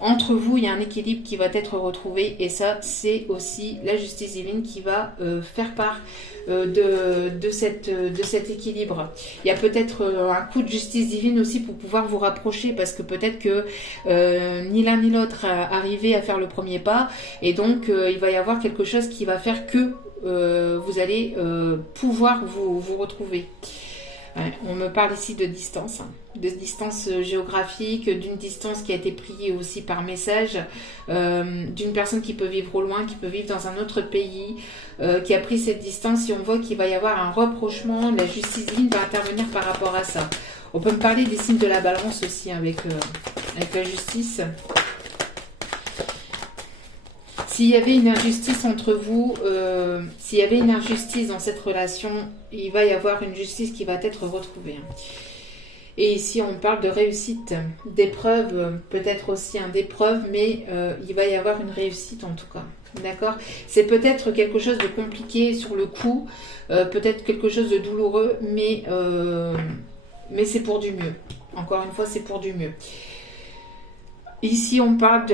Entre vous, il y a un équilibre qui va être retrouvé, et ça, c'est aussi la justice divine qui va faire part de cet équilibre. Il y a peut-être un coup de justice divine aussi pour pouvoir vous rapprocher, parce que peut-être que ni l'un ni l'autre arrivait à faire le premier pas, et donc il va y avoir quelque chose qui va faire que vous allez pouvoir vous retrouver. Ouais, on me parle ici de distance, hein, de distance géographique, d'une distance qui a été prise aussi par message, d'une personne qui peut vivre au loin, qui peut vivre dans un autre pays, qui a pris cette distance, et on voit qu'il va y avoir un rapprochement, la justice divine va intervenir par rapport à ça. On peut me parler des signes de la balance aussi, hein, avec la justice. S'il y avait une injustice entre vous, s'il y avait une injustice dans cette relation, il va y avoir une justice qui va être retrouvée. Et ici, on parle de réussite, d'épreuve, peut-être aussi d'épreuve, mais il va y avoir une réussite en tout cas. D'accord? C'est peut-être quelque chose de compliqué sur le coup, peut-être quelque chose de douloureux, mais c'est pour du mieux. Encore une fois, c'est pour du mieux. Ici, on parle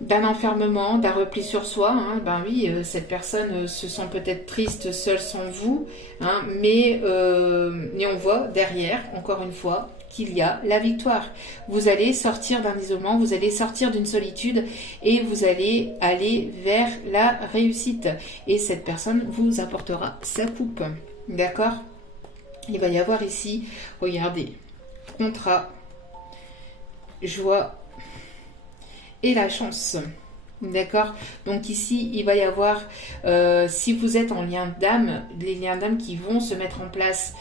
d'un enfermement, d'un repli sur soi, hein. Ben oui, cette personne se sent peut-être triste seule sans vous, hein, mais on voit derrière, encore une fois, qu'il y a la victoire. Vous allez sortir d'un isolement, vous allez sortir d'une solitude, et vous allez aller vers la réussite. Et cette personne vous apportera sa coupe. D'accord? Il va y avoir ici, regardez, contrat, joie et la chance. D'accord? Donc ici, il va y avoir, si vous êtes en lien d'âme, les liens d'âme qui vont se mettre en place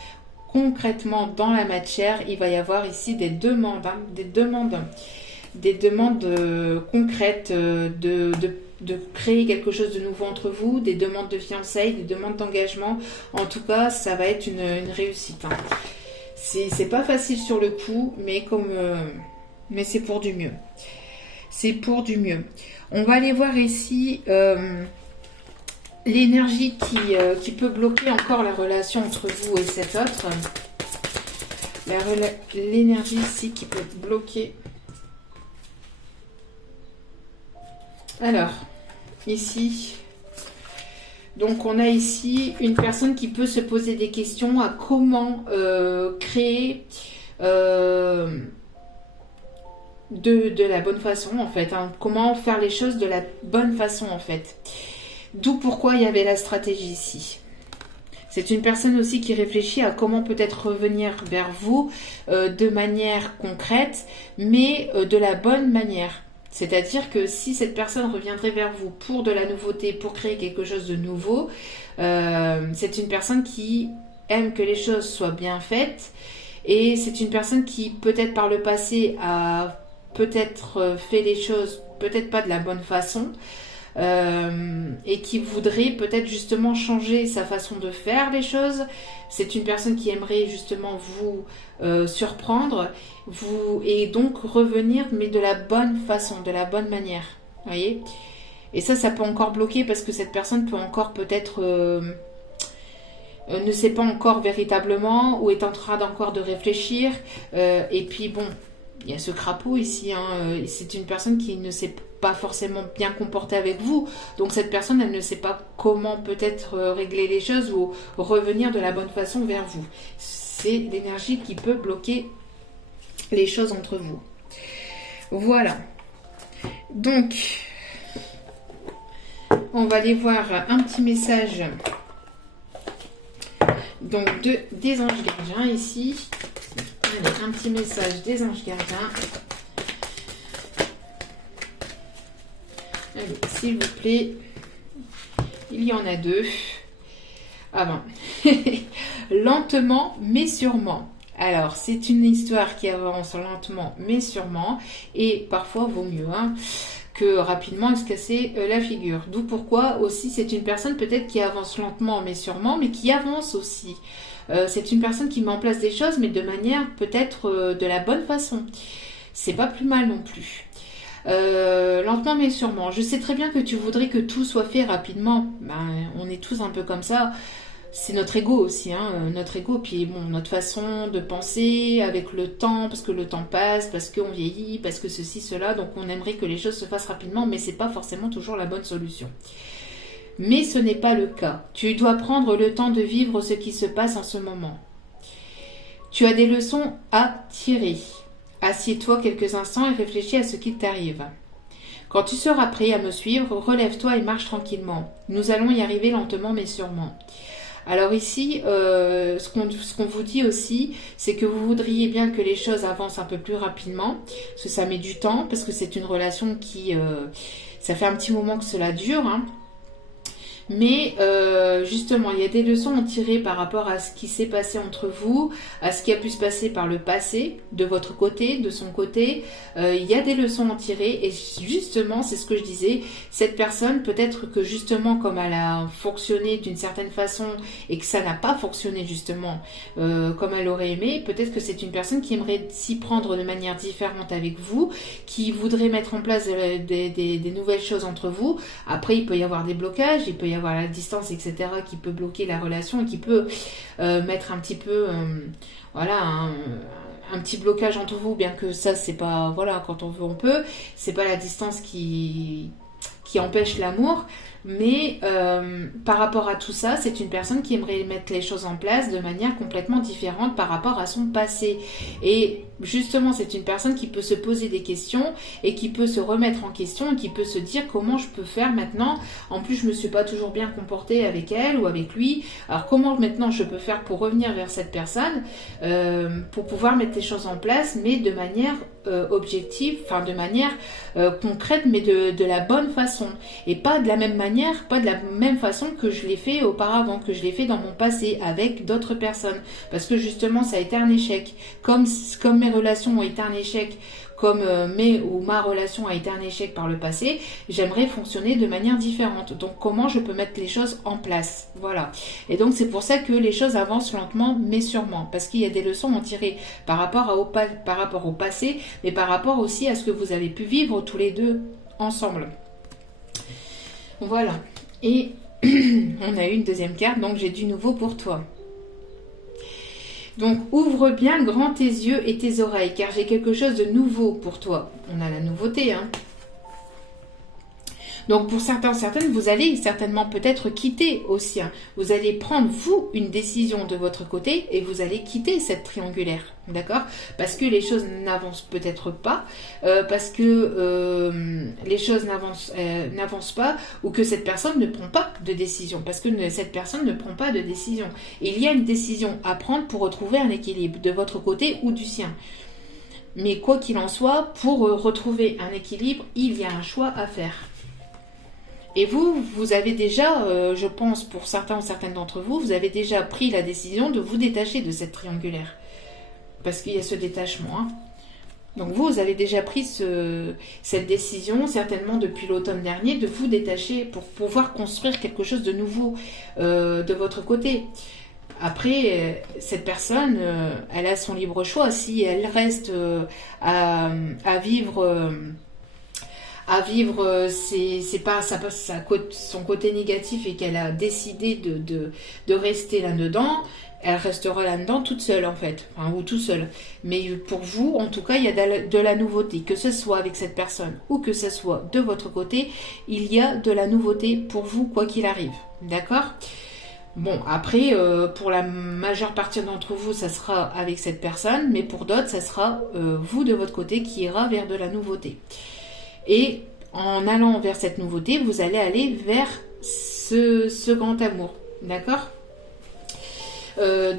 concrètement dans la matière, il va y avoir ici des demandes, hein, des demandes concrètes de créer quelque chose de nouveau entre vous, des demandes de fiançailles, des demandes d'engagement. En tout cas, ça va être une réussite, hein. C'est pas facile sur le coup, mais c'est pour du mieux. C'est pour du mieux. On va aller voir ici l'énergie qui peut bloquer encore la relation entre vous et cet autre. L'énergie ici qui peut bloquer. Alors, ici, Donc on a ici une personne qui peut se poser des questions à comment créer de la bonne façon en fait, hein. Comment faire les choses de la bonne façon en fait. D'où pourquoi il y avait la stratégie ici. C'est une personne aussi qui réfléchit à comment peut-être revenir vers vous de manière concrète, mais de la bonne manière. C'est-à-dire que si cette personne reviendrait vers vous pour de la nouveauté, pour créer quelque chose de nouveau, c'est une personne qui aime que les choses soient bien faites, et c'est une personne qui peut-être par le passé a peut-être fait les choses peut-être pas de la bonne façon, et qui voudrait peut-être justement changer sa façon de faire les choses. C'est une personne qui aimerait justement vous surprendre, et donc revenir, mais de la bonne façon, de la bonne manière. Vous voyez? Et ça peut encore bloquer parce que cette personne peut encore peut-être ne sait pas encore véritablement ou est en train encore de réfléchir. Et puis bon, il y a ce crapaud ici, hein. C'est une personne qui ne s'est pas forcément bien comportée avec vous. Donc cette personne, elle ne sait pas comment peut-être régler les choses ou revenir de la bonne façon vers vous. C'est l'énergie qui peut bloquer les choses entre vous. Voilà. Donc, on va aller voir un petit message donc des anges gardiens ici. Allez, un petit message des anges gardiens. Allez, s'il vous plaît. Il y en a deux. Ah ben. Lentement mais sûrement. Alors, c'est une histoire qui avance lentement mais sûrement. Et parfois, vaut mieux que rapidement se casser la figure. D'où pourquoi aussi, c'est une personne peut-être qui avance lentement mais sûrement, mais qui avance aussi. C'est une personne qui met en place des choses, mais de manière peut-être de la bonne façon. C'est pas plus mal non plus. Lentement mais sûrement. Je sais très bien que tu voudrais que tout soit fait rapidement. Ben, on est tous un peu comme ça. C'est notre ego aussi, notre ego, puis bon, notre façon de penser avec le temps, parce que le temps passe, parce qu'on vieillit, parce que ceci, cela, donc on aimerait que les choses se fassent rapidement, mais c'est pas forcément toujours la bonne solution. Mais ce n'est pas le cas. Tu dois prendre le temps de vivre ce qui se passe en ce moment. Tu as des leçons à tirer. Assieds-toi quelques instants et réfléchis à ce qui t'arrive. Quand tu seras prêt à me suivre, relève-toi et marche tranquillement. Nous allons y arriver lentement mais sûrement. Alors ici, ce qu'on vous dit aussi, c'est que vous voudriez bien que les choses avancent un peu plus rapidement, parce que ça met du temps, parce que c'est une relation qui... ça fait un petit moment que cela dure, mais justement, il y a des leçons à tirer par rapport à ce qui s'est passé entre vous, à ce qui a pu se passer par le passé, de votre côté, de son côté. Il y a des leçons à tirer et justement, c'est ce que je disais, cette personne, peut-être que justement, comme elle a fonctionné d'une certaine façon et que ça n'a pas fonctionné justement comme elle aurait aimé, peut-être que c'est une personne qui aimerait s'y prendre de manière différente avec vous, qui voudrait mettre en place des nouvelles choses entre vous. Après, il peut y avoir des blocages, il peut y avoir la distance, etc., qui peut bloquer la relation et qui peut mettre un petit peu un petit blocage entre vous, bien que ça c'est pas, voilà, quand on veut on peut, c'est pas la distance qui empêche l'amour, mais par rapport à tout ça, c'est une personne qui aimerait mettre les choses en place de manière complètement différente par rapport à son passé. Et justement, c'est une personne qui peut se poser des questions et qui peut se remettre en question et qui peut se dire comment je peux faire maintenant. En plus, je me suis pas toujours bien comportée avec elle ou avec lui. Alors comment maintenant je peux faire pour revenir vers cette personne, pour pouvoir mettre les choses en place, mais de manière objective, enfin de manière concrète, mais de la bonne façon et pas de la même manière, pas de la même façon que je l'ai fait auparavant, que je l'ai fait dans mon passé avec d'autres personnes, parce que justement ça a été un échec, comme mes relations ont été un échec, comme ma relation a été un échec par le passé, j'aimerais fonctionner de manière différente. Donc comment je peux mettre les choses en place, voilà. Et donc c'est pour ça que les choses avancent lentement mais sûrement, parce qu'il y a des leçons à en tirer par rapport au passé, mais par rapport aussi à ce que vous avez pu vivre tous les deux ensemble. Voilà. Et on a eu une deuxième carte, donc j'ai du nouveau pour toi. Donc, ouvre bien grand tes yeux et tes oreilles, car j'ai quelque chose de nouveau pour toi. On a la nouveauté, Donc pour certains, certaines, vous allez certainement peut-être quitter aussi. Vous allez prendre, vous, une décision de votre côté et vous allez quitter cette triangulaire. D'accord? Parce que les choses n'avancent peut-être pas, parce que les choses n'avancent pas, ou que cette personne ne prend pas de décision, parce que cette personne ne prend pas de décision. Il y a une décision à prendre pour retrouver un équilibre de votre côté ou du sien. Mais quoi qu'il en soit, pour retrouver un équilibre, il y a un choix à faire. Et vous avez déjà, je pense pour certains ou certaines d'entre vous, vous avez déjà pris la décision de vous détacher de cette triangulaire. Parce qu'il y a ce détachement. Hein. Donc vous avez déjà pris cette décision, certainement depuis l'automne dernier, de vous détacher pour pouvoir construire quelque chose de nouveau de votre côté. Après, cette personne, elle a son libre choix. Si elle reste à vivre... c'est pas son côté négatif et qu'elle a décidé de rester là-dedans, elle restera là-dedans toute seule en fait, enfin, ou tout seul. Mais pour vous, en tout cas, il y a de la nouveauté, que ce soit avec cette personne ou que ce soit de votre côté, il y a de la nouveauté pour vous quoi qu'il arrive, d'accord ? Bon, après, pour la majeure partie d'entre vous, ça sera avec cette personne, mais pour d'autres, ça sera vous de votre côté qui ira vers de la nouveauté. Et en allant vers cette nouveauté, vous allez aller vers ce grand amour, d'accord ?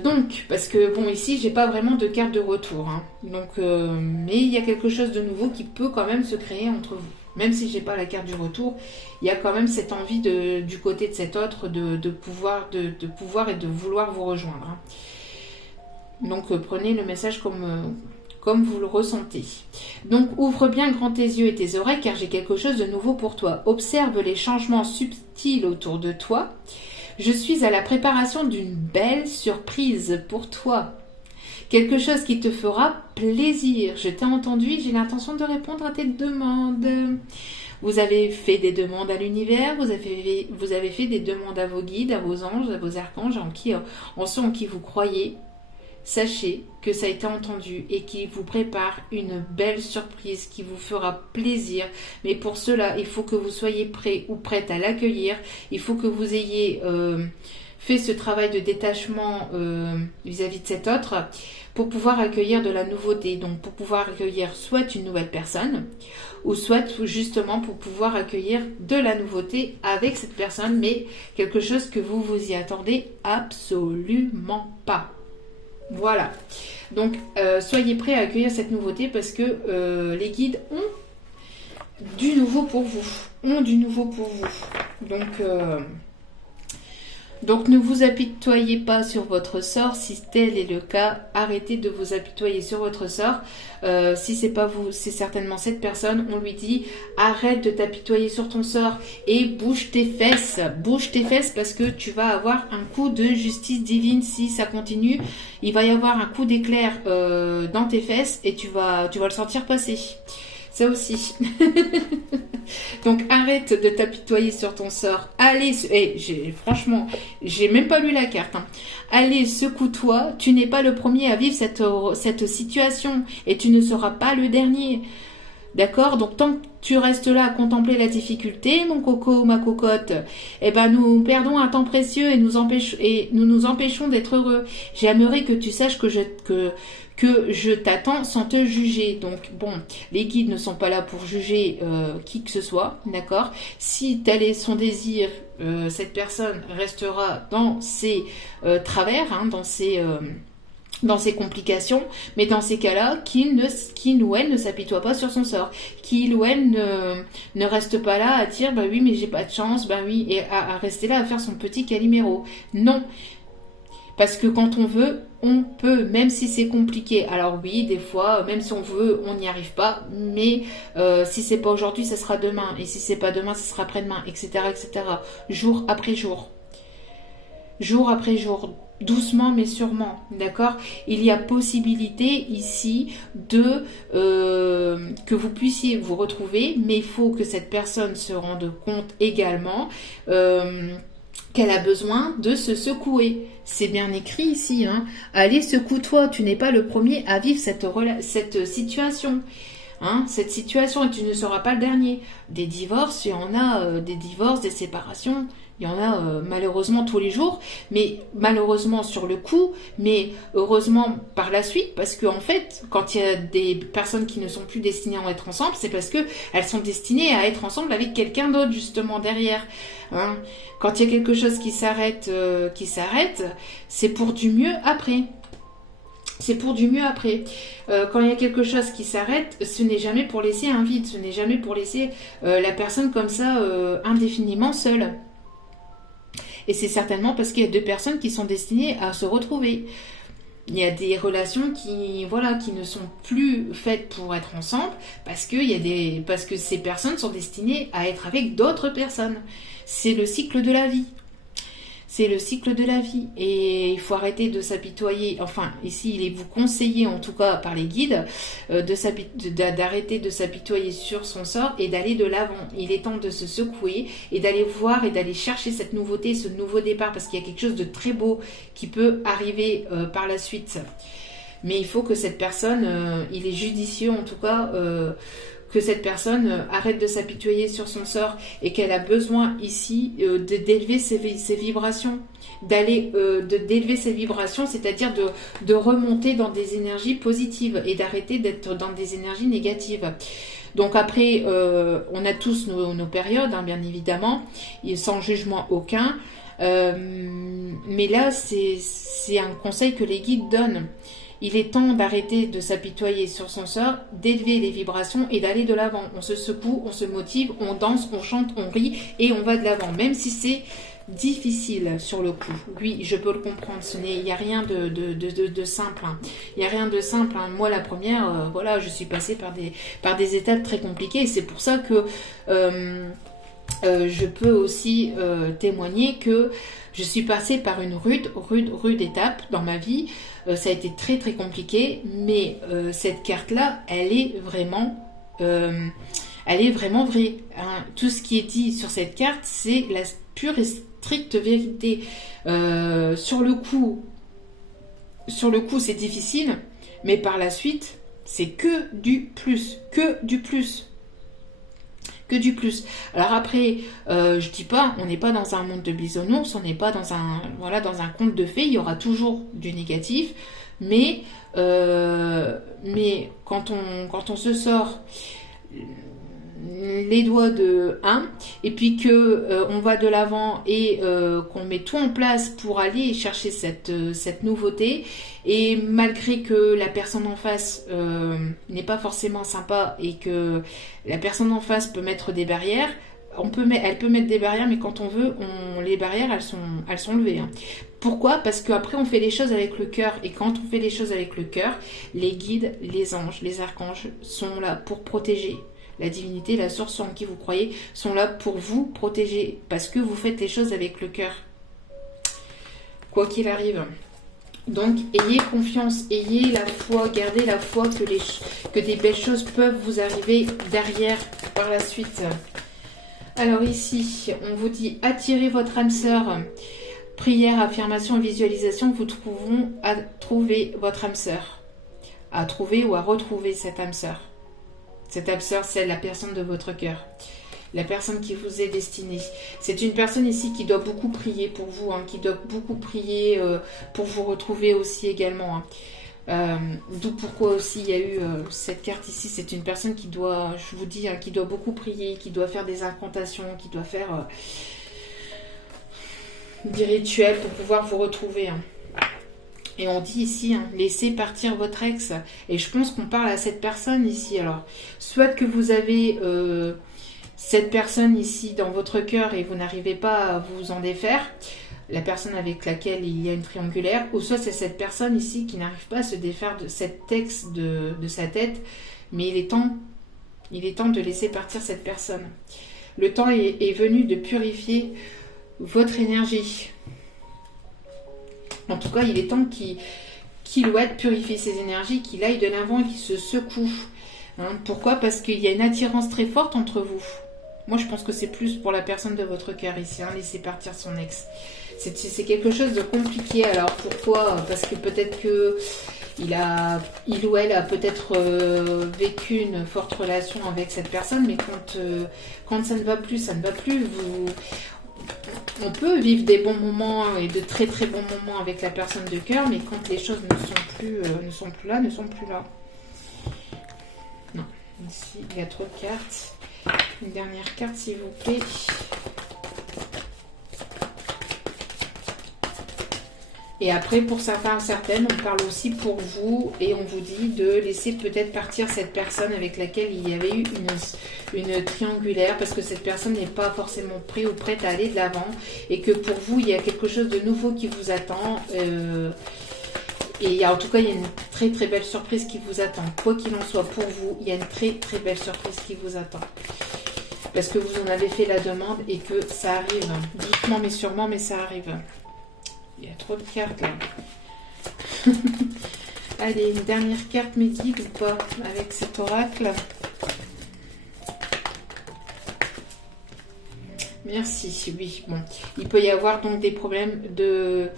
Donc, parce que bon, ici, j'ai pas vraiment de carte de retour, hein. Donc, mais il y a quelque chose de nouveau qui peut quand même se créer entre vous. Même si j'ai pas la carte du retour, il y a quand même cette envie du côté de cet autre de pouvoir et de vouloir vous rejoindre, hein. Donc, prenez le message comme vous le ressentez. Donc, ouvre bien grand tes yeux et tes oreilles, car j'ai quelque chose de nouveau pour toi. Observe les changements subtils autour de toi. Je suis à la préparation d'une belle surprise pour toi. Quelque chose qui te fera plaisir. Je t'ai entendu et j'ai l'intention de répondre à tes demandes. Vous avez fait des demandes à l'univers, vous avez fait des demandes à vos guides, à vos anges, à vos archanges, en ceux en qui vous croyez. Sachez que ça a été entendu et qu'il vous prépare une belle surprise qui vous fera plaisir. Mais pour cela, il faut que vous soyez prêt ou prête à l'accueillir. Il faut que vous ayez fait ce travail de détachement vis-à-vis de cet autre pour pouvoir accueillir de la nouveauté. Donc pour pouvoir accueillir soit une nouvelle personne ou soit justement pour pouvoir accueillir de la nouveauté avec cette personne, mais quelque chose que vous vous y attendez absolument pas. Voilà, donc soyez prêts à accueillir cette nouveauté parce que les guides ont du nouveau pour vous, donc ne vous apitoyez pas sur votre sort. Si tel est le cas, arrêtez de vous apitoyer sur votre sort. Si c'est pas vous, c'est certainement cette personne. On lui dit arrête de t'apitoyer sur ton sort et bouge tes fesses parce que tu vas avoir un coup de justice divine. Si ça continue, il va y avoir un coup d'éclair dans tes fesses et tu vas le sentir passer. Ça aussi. Donc arrête de t'apitoyer sur ton sort. Allez, franchement, j'ai même pas lu la carte, hein. Allez, secoue-toi. Tu n'es pas le premier à vivre cette situation et tu ne seras pas le dernier. D'accord? Donc tant que tu restes là à contempler la difficulté, mon coco, ma cocotte, eh ben nous perdons un temps précieux et nous nous empêchons d'être heureux. J'aimerais que tu saches que je t'attends sans te juger. Donc bon, les guides ne sont pas là pour juger qui que ce soit, d'accord? Si tel est son désir, cette personne restera dans ses travers, hein, dans ses complications, mais dans ces cas-là, qu'il ou elle ne s'apitoie pas sur son sort, qu'il ou elle ne reste pas là à dire bah oui mais j'ai pas de chance, bah oui, et à rester là à faire son petit Calimero. Non, parce que quand on veut, on peut, même si c'est compliqué. Alors oui, des fois, même si on veut, on n'y arrive pas, mais si c'est pas aujourd'hui, ça sera demain, et si c'est pas demain, ça sera après-demain, etc., etc. Jour après jour. Jour après jour. Doucement mais sûrement, d'accord? Il y a possibilité ici que vous puissiez vous retrouver, mais il faut que cette personne se rende compte également qu'elle a besoin de se secouer. C'est bien écrit ici, hein. Allez, secoue-toi, tu n'es pas le premier à vivre cette situation. Hein, cette situation, et tu ne seras pas le dernier. Des divorces, il y en a, des divorces, des séparations, il y en a malheureusement tous les jours, mais malheureusement sur le coup, mais heureusement par la suite, parce que en fait, quand il y a des personnes qui ne sont plus destinées à être ensemble, c'est parce que elles sont destinées à être ensemble avec quelqu'un d'autre justement derrière. Hein. Quand il y a quelque chose qui s'arrête, c'est pour du mieux après. C'est pour du mieux après. Quand il y a quelque chose qui s'arrête, ce n'est jamais pour laisser un vide, ce n'est jamais pour laisser la personne comme ça indéfiniment seule. Et c'est certainement parce qu'il y a deux personnes qui sont destinées à se retrouver. Il y a des relations qui ne sont plus faites pour être ensemble parce que ces personnes sont destinées à être avec d'autres personnes. C'est le cycle de la vie. C'est le cycle de la vie et il faut arrêter de s'apitoyer, enfin ici il est vous conseillé en tout cas par les guides d'arrêter de s'apitoyer sur son sort et d'aller de l'avant. Il est temps de se secouer et d'aller voir et d'aller chercher cette nouveauté, ce nouveau départ parce qu'il y a quelque chose de très beau qui peut arriver par la suite. Mais il faut que cette personne, il est judicieux en tout cas que cette personne arrête de s'apitoyer sur son sort et qu'elle a besoin ici d'élever ses vibrations, d'élever ses vibrations, c'est-à-dire de remonter dans des énergies positives et d'arrêter d'être dans des énergies négatives. Donc après, on a tous nos périodes, hein, bien évidemment, sans jugement aucun. Mais là, c'est un conseil que les guides donnent. Il est temps d'arrêter de s'apitoyer sur son sort, d'élever les vibrations et d'aller de l'avant. On se secoue, on se motive, on danse, on chante, on rit et on va de l'avant. Même si c'est difficile sur le coup. Oui, je peux le comprendre. Il n'y a rien de simple. Hein. Il n'y a rien de simple. Hein. Moi, la première, je suis passée par des étapes très compliquées. Et c'est pour ça que je peux aussi témoigner que je suis passée par une rude étape dans ma vie. Ça a été très très compliqué, mais cette carte-là, elle est vraiment vraie. Hein. Tout ce qui est dit sur cette carte, c'est la pure et stricte vérité. Sur le coup, c'est difficile, mais par la suite, c'est que du plus. Alors après, je dis pas, on n'est pas dans un monde de bisounours, on n'est pas dans un conte de fées, il y aura toujours du négatif, mais quand on se sort les doigts de 1 et puis que on va de l'avant et qu'on met tout en place pour aller chercher cette nouveauté, et malgré que la personne en face n'est pas forcément sympa et que la personne en face peut mettre des barrières, elle peut mettre des barrières, mais quand on veut, les barrières elles sont levées. Hein. Pourquoi ? Parce qu'après on fait les choses avec le cœur, et quand on fait les choses avec le cœur, les guides, les anges, les archanges sont là pour protéger. La divinité, la source en qui vous croyez sont là pour vous protéger parce que vous faites les choses avec le cœur. Quoi qu'il arrive. Donc, ayez confiance, ayez la foi, gardez la foi que des belles choses peuvent vous arriver derrière par la suite. Alors ici, on vous dit attirez votre âme sœur. Prière, affirmation, visualisation, vous trouveront à trouver votre âme sœur. À trouver ou à retrouver cette âme sœur. Cette âme sœur, c'est la personne de votre cœur. La personne qui vous est destinée. C'est une personne ici qui doit beaucoup prier pour vous, hein, qui doit beaucoup prier pour vous retrouver aussi également. Hein. D'où pourquoi aussi il y a eu cette carte ici. C'est une personne qui doit, je vous dis, hein, qui doit beaucoup prier, qui doit faire des incantations, qui doit faire des rituels pour pouvoir vous retrouver. Hein. Et on dit ici, hein, laissez partir votre ex. Et je pense qu'on parle à cette personne ici. Alors, soit que vous avez cette personne ici dans votre cœur et vous n'arrivez pas à vous en défaire, la personne avec laquelle il y a une triangulaire, ou soit c'est cette personne ici qui n'arrive pas à se défaire de cet ex de sa tête, mais il est temps de laisser partir cette personne. Le temps est venu de purifier votre énergie. En tout cas, il est temps qu'il doit purifier ses énergies, qu'il aille de l'avant et qu'il se secoue. Hein, pourquoi ? Parce qu'il y a une attirance très forte entre vous. Moi, je pense que c'est plus pour la personne de votre cœur ici. Hein, laissez partir son ex. C'est quelque chose de compliqué. Alors, pourquoi ? Parce que peut-être que il ou elle a peut-être vécu une forte relation avec cette personne, mais quand ça ne va plus, ça ne va plus. On peut vivre des bons moments et de très très bons moments avec la personne de cœur, mais quand les choses ne sont plus là. Non, ici il y a trop de cartes. Une dernière carte s'il vous plaît. Et après, pour certains, certaines, on parle aussi pour vous et on vous dit de laisser peut-être partir cette personne avec laquelle il y avait eu une triangulaire, parce que cette personne n'est pas forcément prête ou prête à aller de l'avant et que pour vous, il y a quelque chose de nouveau qui vous attend. Et en tout cas, il y a une très très belle surprise qui vous attend. Quoi qu'il en soit, pour vous, il y a une très très belle surprise qui vous attend. Parce que vous en avez fait la demande et que ça arrive. Doucement mais sûrement, mais ça arrive. Il y a trop de cartes là. Allez, une dernière carte me guide ou pas avec cet oracle. Merci, oui. Bon, il peut y avoir donc des problèmes de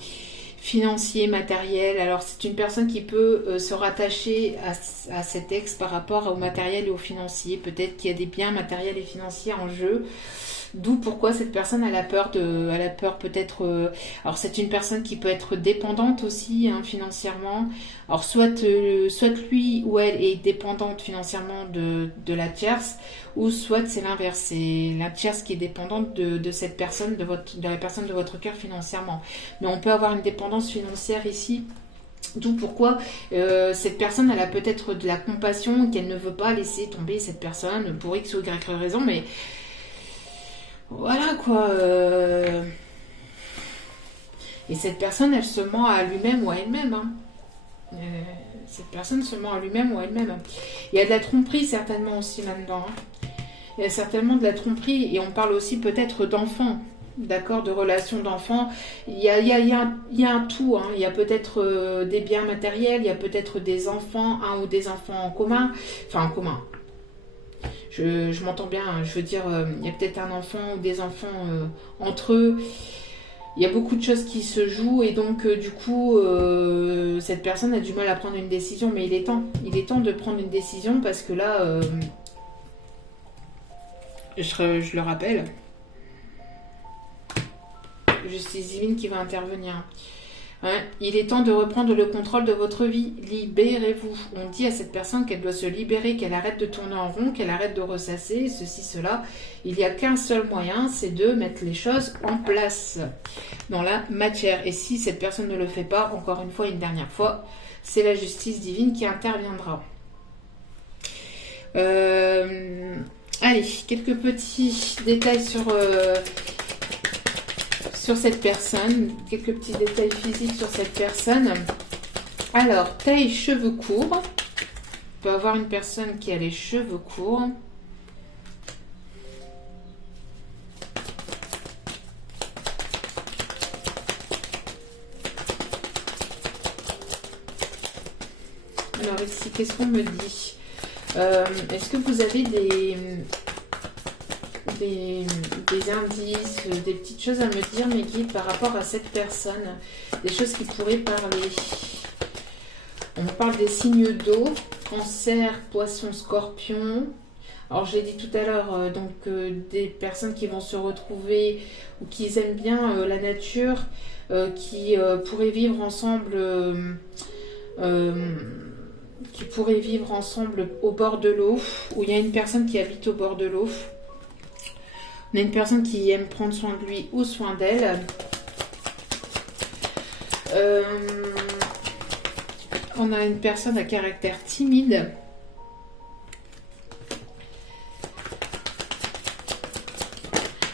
financiers, matériels. Alors, c'est une personne qui peut se rattacher à cet ex par rapport au matériel et au financier. Peut-être qu'il y a des biens matériels et financiers en jeu. D'où pourquoi cette personne elle a peur peut-être. Alors c'est une personne qui peut être dépendante aussi hein, financièrement. Alors soit lui ou elle est dépendante financièrement de la tierce, ou soit c'est l'inverse, c'est la tierce qui est dépendante de cette personne, de la personne de votre cœur financièrement. Mais on peut avoir une dépendance financière ici. D'où pourquoi cette personne elle a peut-être de la compassion qu'elle ne veut pas laisser tomber cette personne pour X ou Y raison, mais voilà quoi. Et cette personne, elle se ment à lui-même ou à elle-même. Hein. Cette personne se ment à lui-même ou à elle-même. Il y a de la tromperie certainement aussi là-dedans. Hein. Il y a certainement de la tromperie et on parle aussi peut-être d'enfants. D'accord, de relations d'enfants. Il y a un tout. Hein. Il y a peut-être des biens matériels, il y a peut-être des enfants, un ou des enfants en commun. Enfin en commun. Je m'entends bien, hein. Je veux dire, il y a peut-être un enfant ou des enfants entre eux. Il y a beaucoup de choses qui se jouent et donc du coup, cette personne a du mal à prendre une décision. Mais il est temps de prendre une décision parce que là, je le rappelle, justice divine qui va intervenir. Hein, il est temps de reprendre le contrôle de votre vie. Libérez-vous. On dit à cette personne qu'elle doit se libérer, qu'elle arrête de tourner en rond, qu'elle arrête de ressasser, ceci, cela. Il n'y a qu'un seul moyen, c'est de mettre les choses en place dans la matière. Et si cette personne ne le fait pas, encore une fois, une dernière fois, c'est la justice divine qui interviendra. Allez, quelques petits détails sur cette personne, quelques petits détails physiques sur cette personne. Alors, taille, cheveux courts. On peut avoir une personne qui a les cheveux courts. Alors ici, qu'est-ce qu'on me dit? Est-ce que vous avez des indices, des petites choses à me dire, mes guides, par rapport à cette personne, des choses qui pourraient parler? On me parle des signes d'eau, cancer, poisson, scorpion. Alors j'ai dit tout à l'heure, des personnes qui vont se retrouver ou qui aiment bien la nature, qui pourraient vivre ensemble, au bord de l'eau, où il y a une personne qui habite au bord de l'eau. On a une personne qui aime prendre soin de lui ou soin d'elle. On a une personne à caractère timide.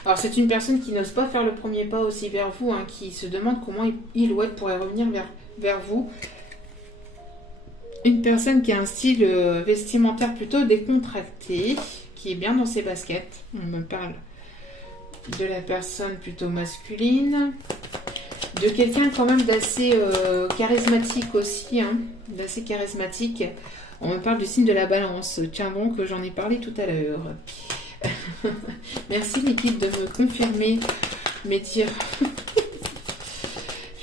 Alors c'est une personne qui n'ose pas faire le premier pas aussi vers vous, hein, qui se demande comment il ou elle pourrait revenir vers vous. Une personne qui a un style vestimentaire plutôt décontracté, qui est bien dans ses baskets. On me parle de la personne plutôt masculine, de quelqu'un quand même d'assez charismatique aussi, hein, d'assez charismatique. On me parle du signe de la balance. Tiens donc, j'en ai parlé tout à l'heure. Merci l'équipe de me confirmer mes tirs.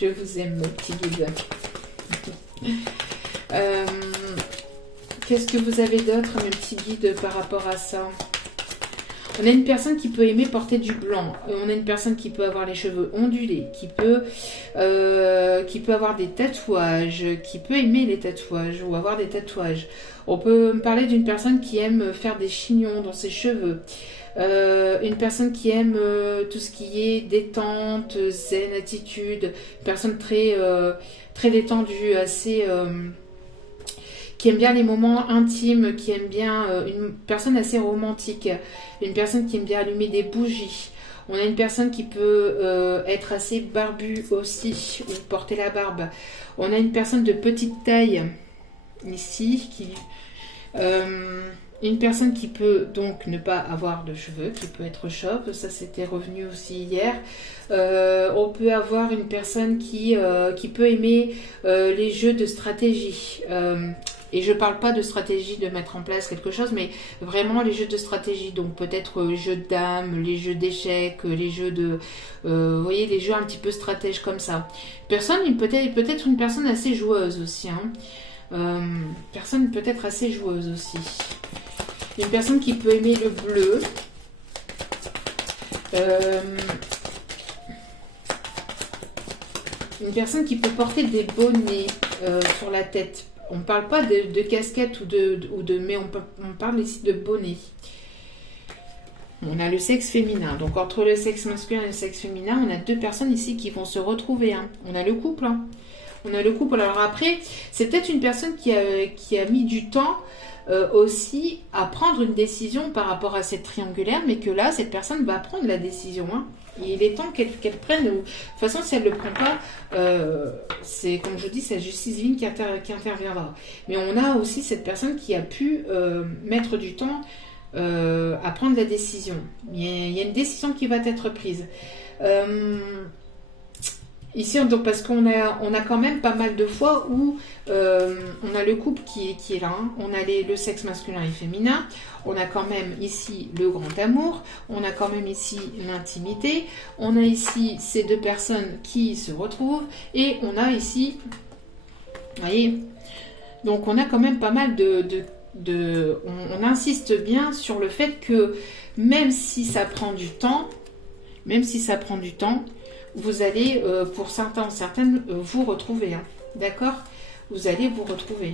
Je vous aime, mes petits guides. Qu'est-ce que vous avez d'autre, mes petits guides, par rapport à ça? On a une personne qui peut aimer porter du blanc. On a une personne qui peut avoir les cheveux ondulés, qui peut avoir des tatouages, qui peut aimer les tatouages ou avoir des tatouages. On peut me parler d'une personne qui aime faire des chignons dans ses cheveux. Une personne qui aime tout ce qui est détente, zen, attitude. Une personne très, très détendue, assez... qui aime bien les moments intimes, qui aime bien une personne assez romantique, une personne qui aime bien allumer des bougies. On a une personne qui peut être assez barbue aussi, ou porter la barbe. On a une personne de petite taille, ici, une personne qui peut donc ne pas avoir de cheveux, qui peut être chauve, ça c'était revenu aussi hier. On peut avoir une personne qui peut aimer les jeux de stratégie. Et je ne parle pas de stratégie de mettre en place quelque chose, mais vraiment les jeux de stratégie. Donc peut-être les jeux de dames, les jeux d'échecs, les jeux de... vous voyez, les jeux un petit peu stratèges comme ça. Peut-être une personne assez joueuse aussi. Personne peut-être assez joueuse aussi. Une personne qui peut aimer le bleu. Une personne qui peut porter des bonnets sur la tête. On ne parle pas de casquette mais on parle ici de bonnet. On a le sexe féminin. Donc entre le sexe masculin et le sexe féminin, on a deux personnes ici qui vont se retrouver. On a le couple. On a le couple. Alors après, c'est peut-être une personne qui a mis du temps aussi à prendre une décision par rapport à cette triangulaire, mais que là, cette personne va prendre la décision. Et il est temps qu'elle prenne. De toute façon, si elle ne le prend pas, c'est comme je dis, c'est la justice divine qui interviendra. Mais on a aussi cette personne qui a pu mettre du temps à prendre la décision. Il y a une décision qui va être prise. Ici, donc, parce qu'on a quand même pas mal de fois où on a le couple qui est là, on a le sexe masculin et féminin, on a quand même ici le grand amour, on a quand même ici l'intimité, on a ici ces deux personnes qui se retrouvent, et on a ici, vous voyez, donc on a quand même pas mal on insiste bien sur le fait que même si ça prend du temps, vous allez, pour certains ou certaines, vous retrouver. D'accord? Vous allez vous retrouver.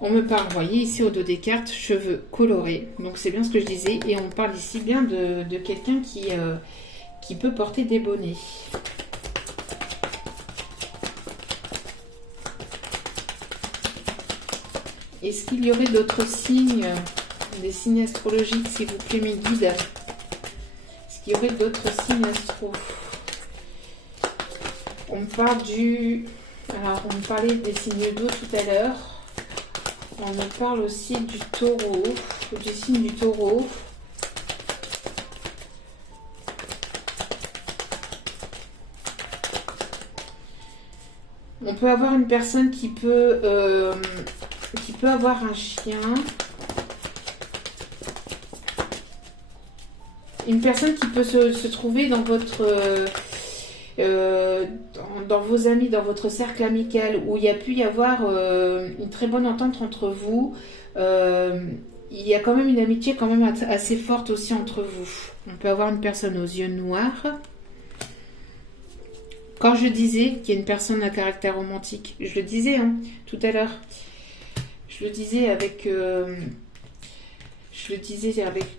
On me parle, vous voyez, ici au dos des cartes, cheveux colorés. Donc c'est bien ce que je disais. Et on parle ici bien de quelqu'un qui peut porter des bonnets. Est-ce qu'il y aurait d'autres signes, des signes astrologiques, s'il vous plaît, mes guides? Il y aurait d'autres signes astro. On parle Alors, on parlait des signes d'eau tout à l'heure. On me parle aussi du taureau, du signe du taureau. On peut avoir une personne qui peut avoir un chien. Une personne qui peut se trouver dans dans vos amis, dans votre cercle amical, où il y a pu y avoir une très bonne entente entre vous. Il y a quand même une amitié quand même assez forte aussi entre vous. On peut avoir une personne aux yeux noirs. Quand je disais qu'il y a une personne à caractère romantique, je le disais tout à l'heure. Je le disais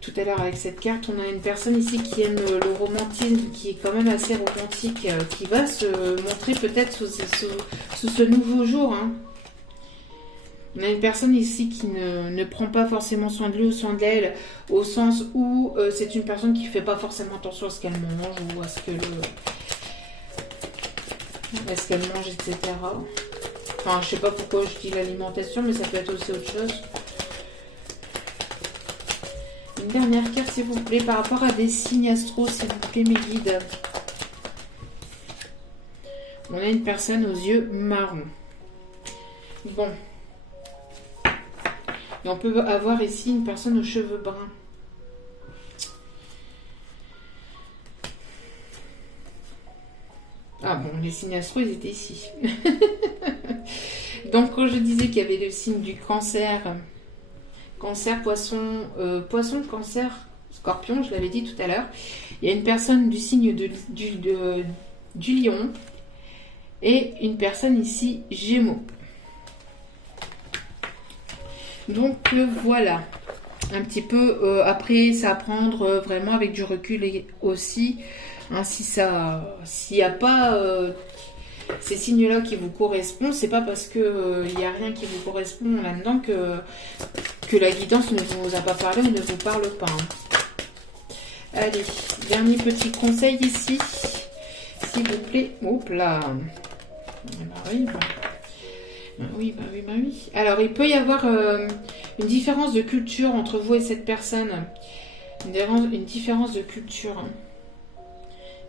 tout à l'heure avec cette carte, on a une personne ici qui aime le romantisme, qui est quand même assez romantique, qui va se montrer peut-être sous ce nouveau jour. On a une personne ici qui ne prend pas forcément soin de lui ou soin d'elle, au sens où c'est une personne qui ne fait pas forcément attention à ce qu'elle mange ou à ce qu'elle mange, etc. Enfin, je sais pas pourquoi je dis l'alimentation, mais ça peut être aussi autre chose. Une dernière carte, s'il vous plaît, par rapport à des signes astro, s'il vous plaît, mes guides. On a une personne aux yeux marrons. Bon. Et on peut avoir ici une personne aux cheveux bruns. Ah bon, les signes astro, ils étaient ici. Donc quand je disais qu'il y avait le signe du cancer, cancer, poisson, poisson, cancer, scorpion, je l'avais dit tout à l'heure, il y a une personne du signe du lion et une personne ici gémeaux. Donc voilà, un petit peu, après ça à prendre vraiment avec du recul et aussi, hein, s'il n'y a pas ces signes-là qui vous correspondent, c'est pas parce que il n'y a rien qui vous correspond là-dedans que la guidance ne vous a pas parlé ou ne vous parle pas. Hein. Allez, dernier petit conseil ici, s'il vous plaît. Hop là. Oui. Alors, il peut y avoir une différence de culture entre vous et cette personne. Une différence de culture. Hein.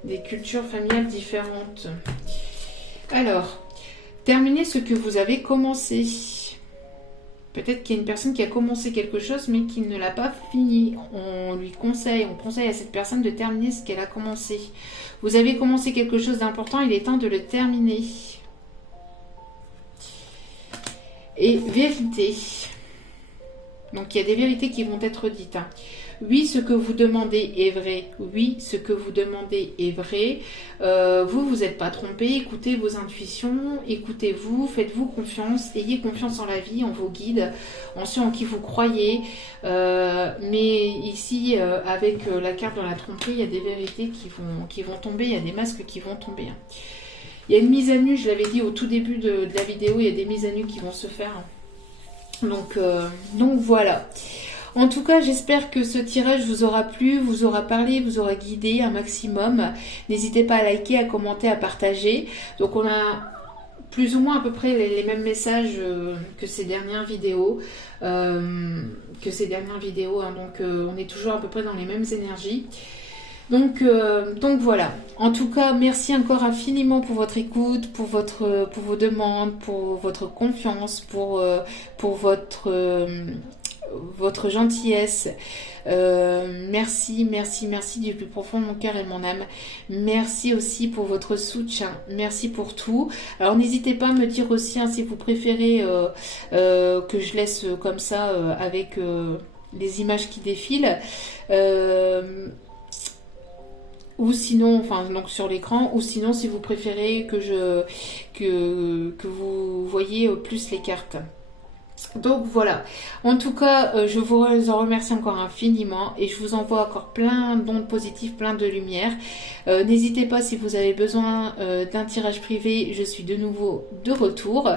Des cultures familiales différentes. Alors, terminez ce que vous avez commencé. Peut-être qu'il y a une personne qui a commencé quelque chose mais qui ne l'a pas fini. On conseille à cette personne de terminer ce qu'elle a commencé. Vous avez commencé quelque chose d'important, il est temps de le terminer. Et vérité. Donc il y a des vérités qui vont être dites. Hein. Oui, ce que vous demandez est vrai. Oui, ce que vous demandez est vrai. Vous n'êtes pas trompé. Écoutez vos intuitions. Écoutez-vous. Faites-vous confiance. Ayez confiance en la vie, en vos guides, en ceux en qui vous croyez. Mais ici, avec la carte dans la tromperie, il y a des vérités qui vont tomber. Il y a des masques qui vont tomber. Hein. Il y a une mise à nu, je l'avais dit au tout début de la vidéo. Il y a des mises à nu qui vont se faire. Donc voilà. En tout cas, j'espère que ce tirage vous aura plu, vous aura parlé, vous aura guidé un maximum. N'hésitez pas à liker, à commenter, à partager. Donc on a plus ou moins à peu près les mêmes messages que ces dernières vidéos. Hein. Donc on est toujours à peu près dans les mêmes énergies. Donc voilà. En tout cas, merci encore infiniment pour votre écoute, pour vos demandes, pour votre confiance, pour votre gentillesse. Merci du plus profond de mon cœur et de mon âme. Merci aussi pour votre soutien. Merci pour tout. Alors n'hésitez pas à me dire aussi hein, si vous préférez que je laisse comme ça avec les images qui défilent. Ou sinon, enfin donc sur l'écran, ou sinon si vous préférez que vous voyez plus les cartes. Donc voilà, en tout cas je vous en remercie encore infiniment et je vous envoie encore plein d'ondes positives, plein de lumière. N'hésitez pas si vous avez besoin d'un tirage privé, je suis de nouveau de retour.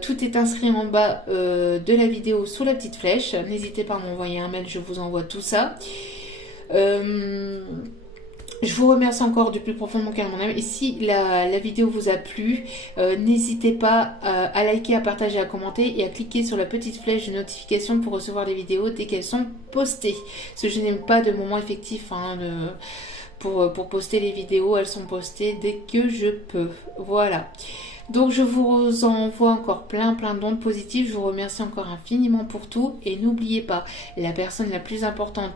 Tout est inscrit en bas de la vidéo sous la petite flèche. N'hésitez pas à m'envoyer un mail, je vous envoie tout ça. Je vous remercie encore du plus profond de mon cœur et de mon âme. Et si la vidéo vous a plu, n'hésitez pas à liker, à partager, à commenter et à cliquer sur la petite flèche de notification pour recevoir les vidéos dès qu'elles sont postées. Parce que je n'aime pas de moment effectif hein, pour poster les vidéos. Elles sont postées dès que je peux. Voilà. Donc je vous envoie encore plein d'ondes positives. Je vous remercie encore infiniment pour tout. Et n'oubliez pas, la personne la plus importante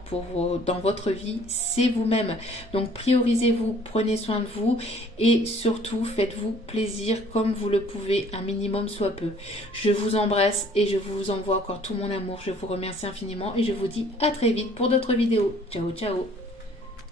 dans votre vie, c'est vous-même. Donc priorisez-vous, prenez soin de vous et surtout faites-vous plaisir comme vous le pouvez, un minimum soit peu. Je vous embrasse et je vous envoie encore tout mon amour. Je vous remercie infiniment et je vous dis à très vite pour d'autres vidéos. Ciao, ciao.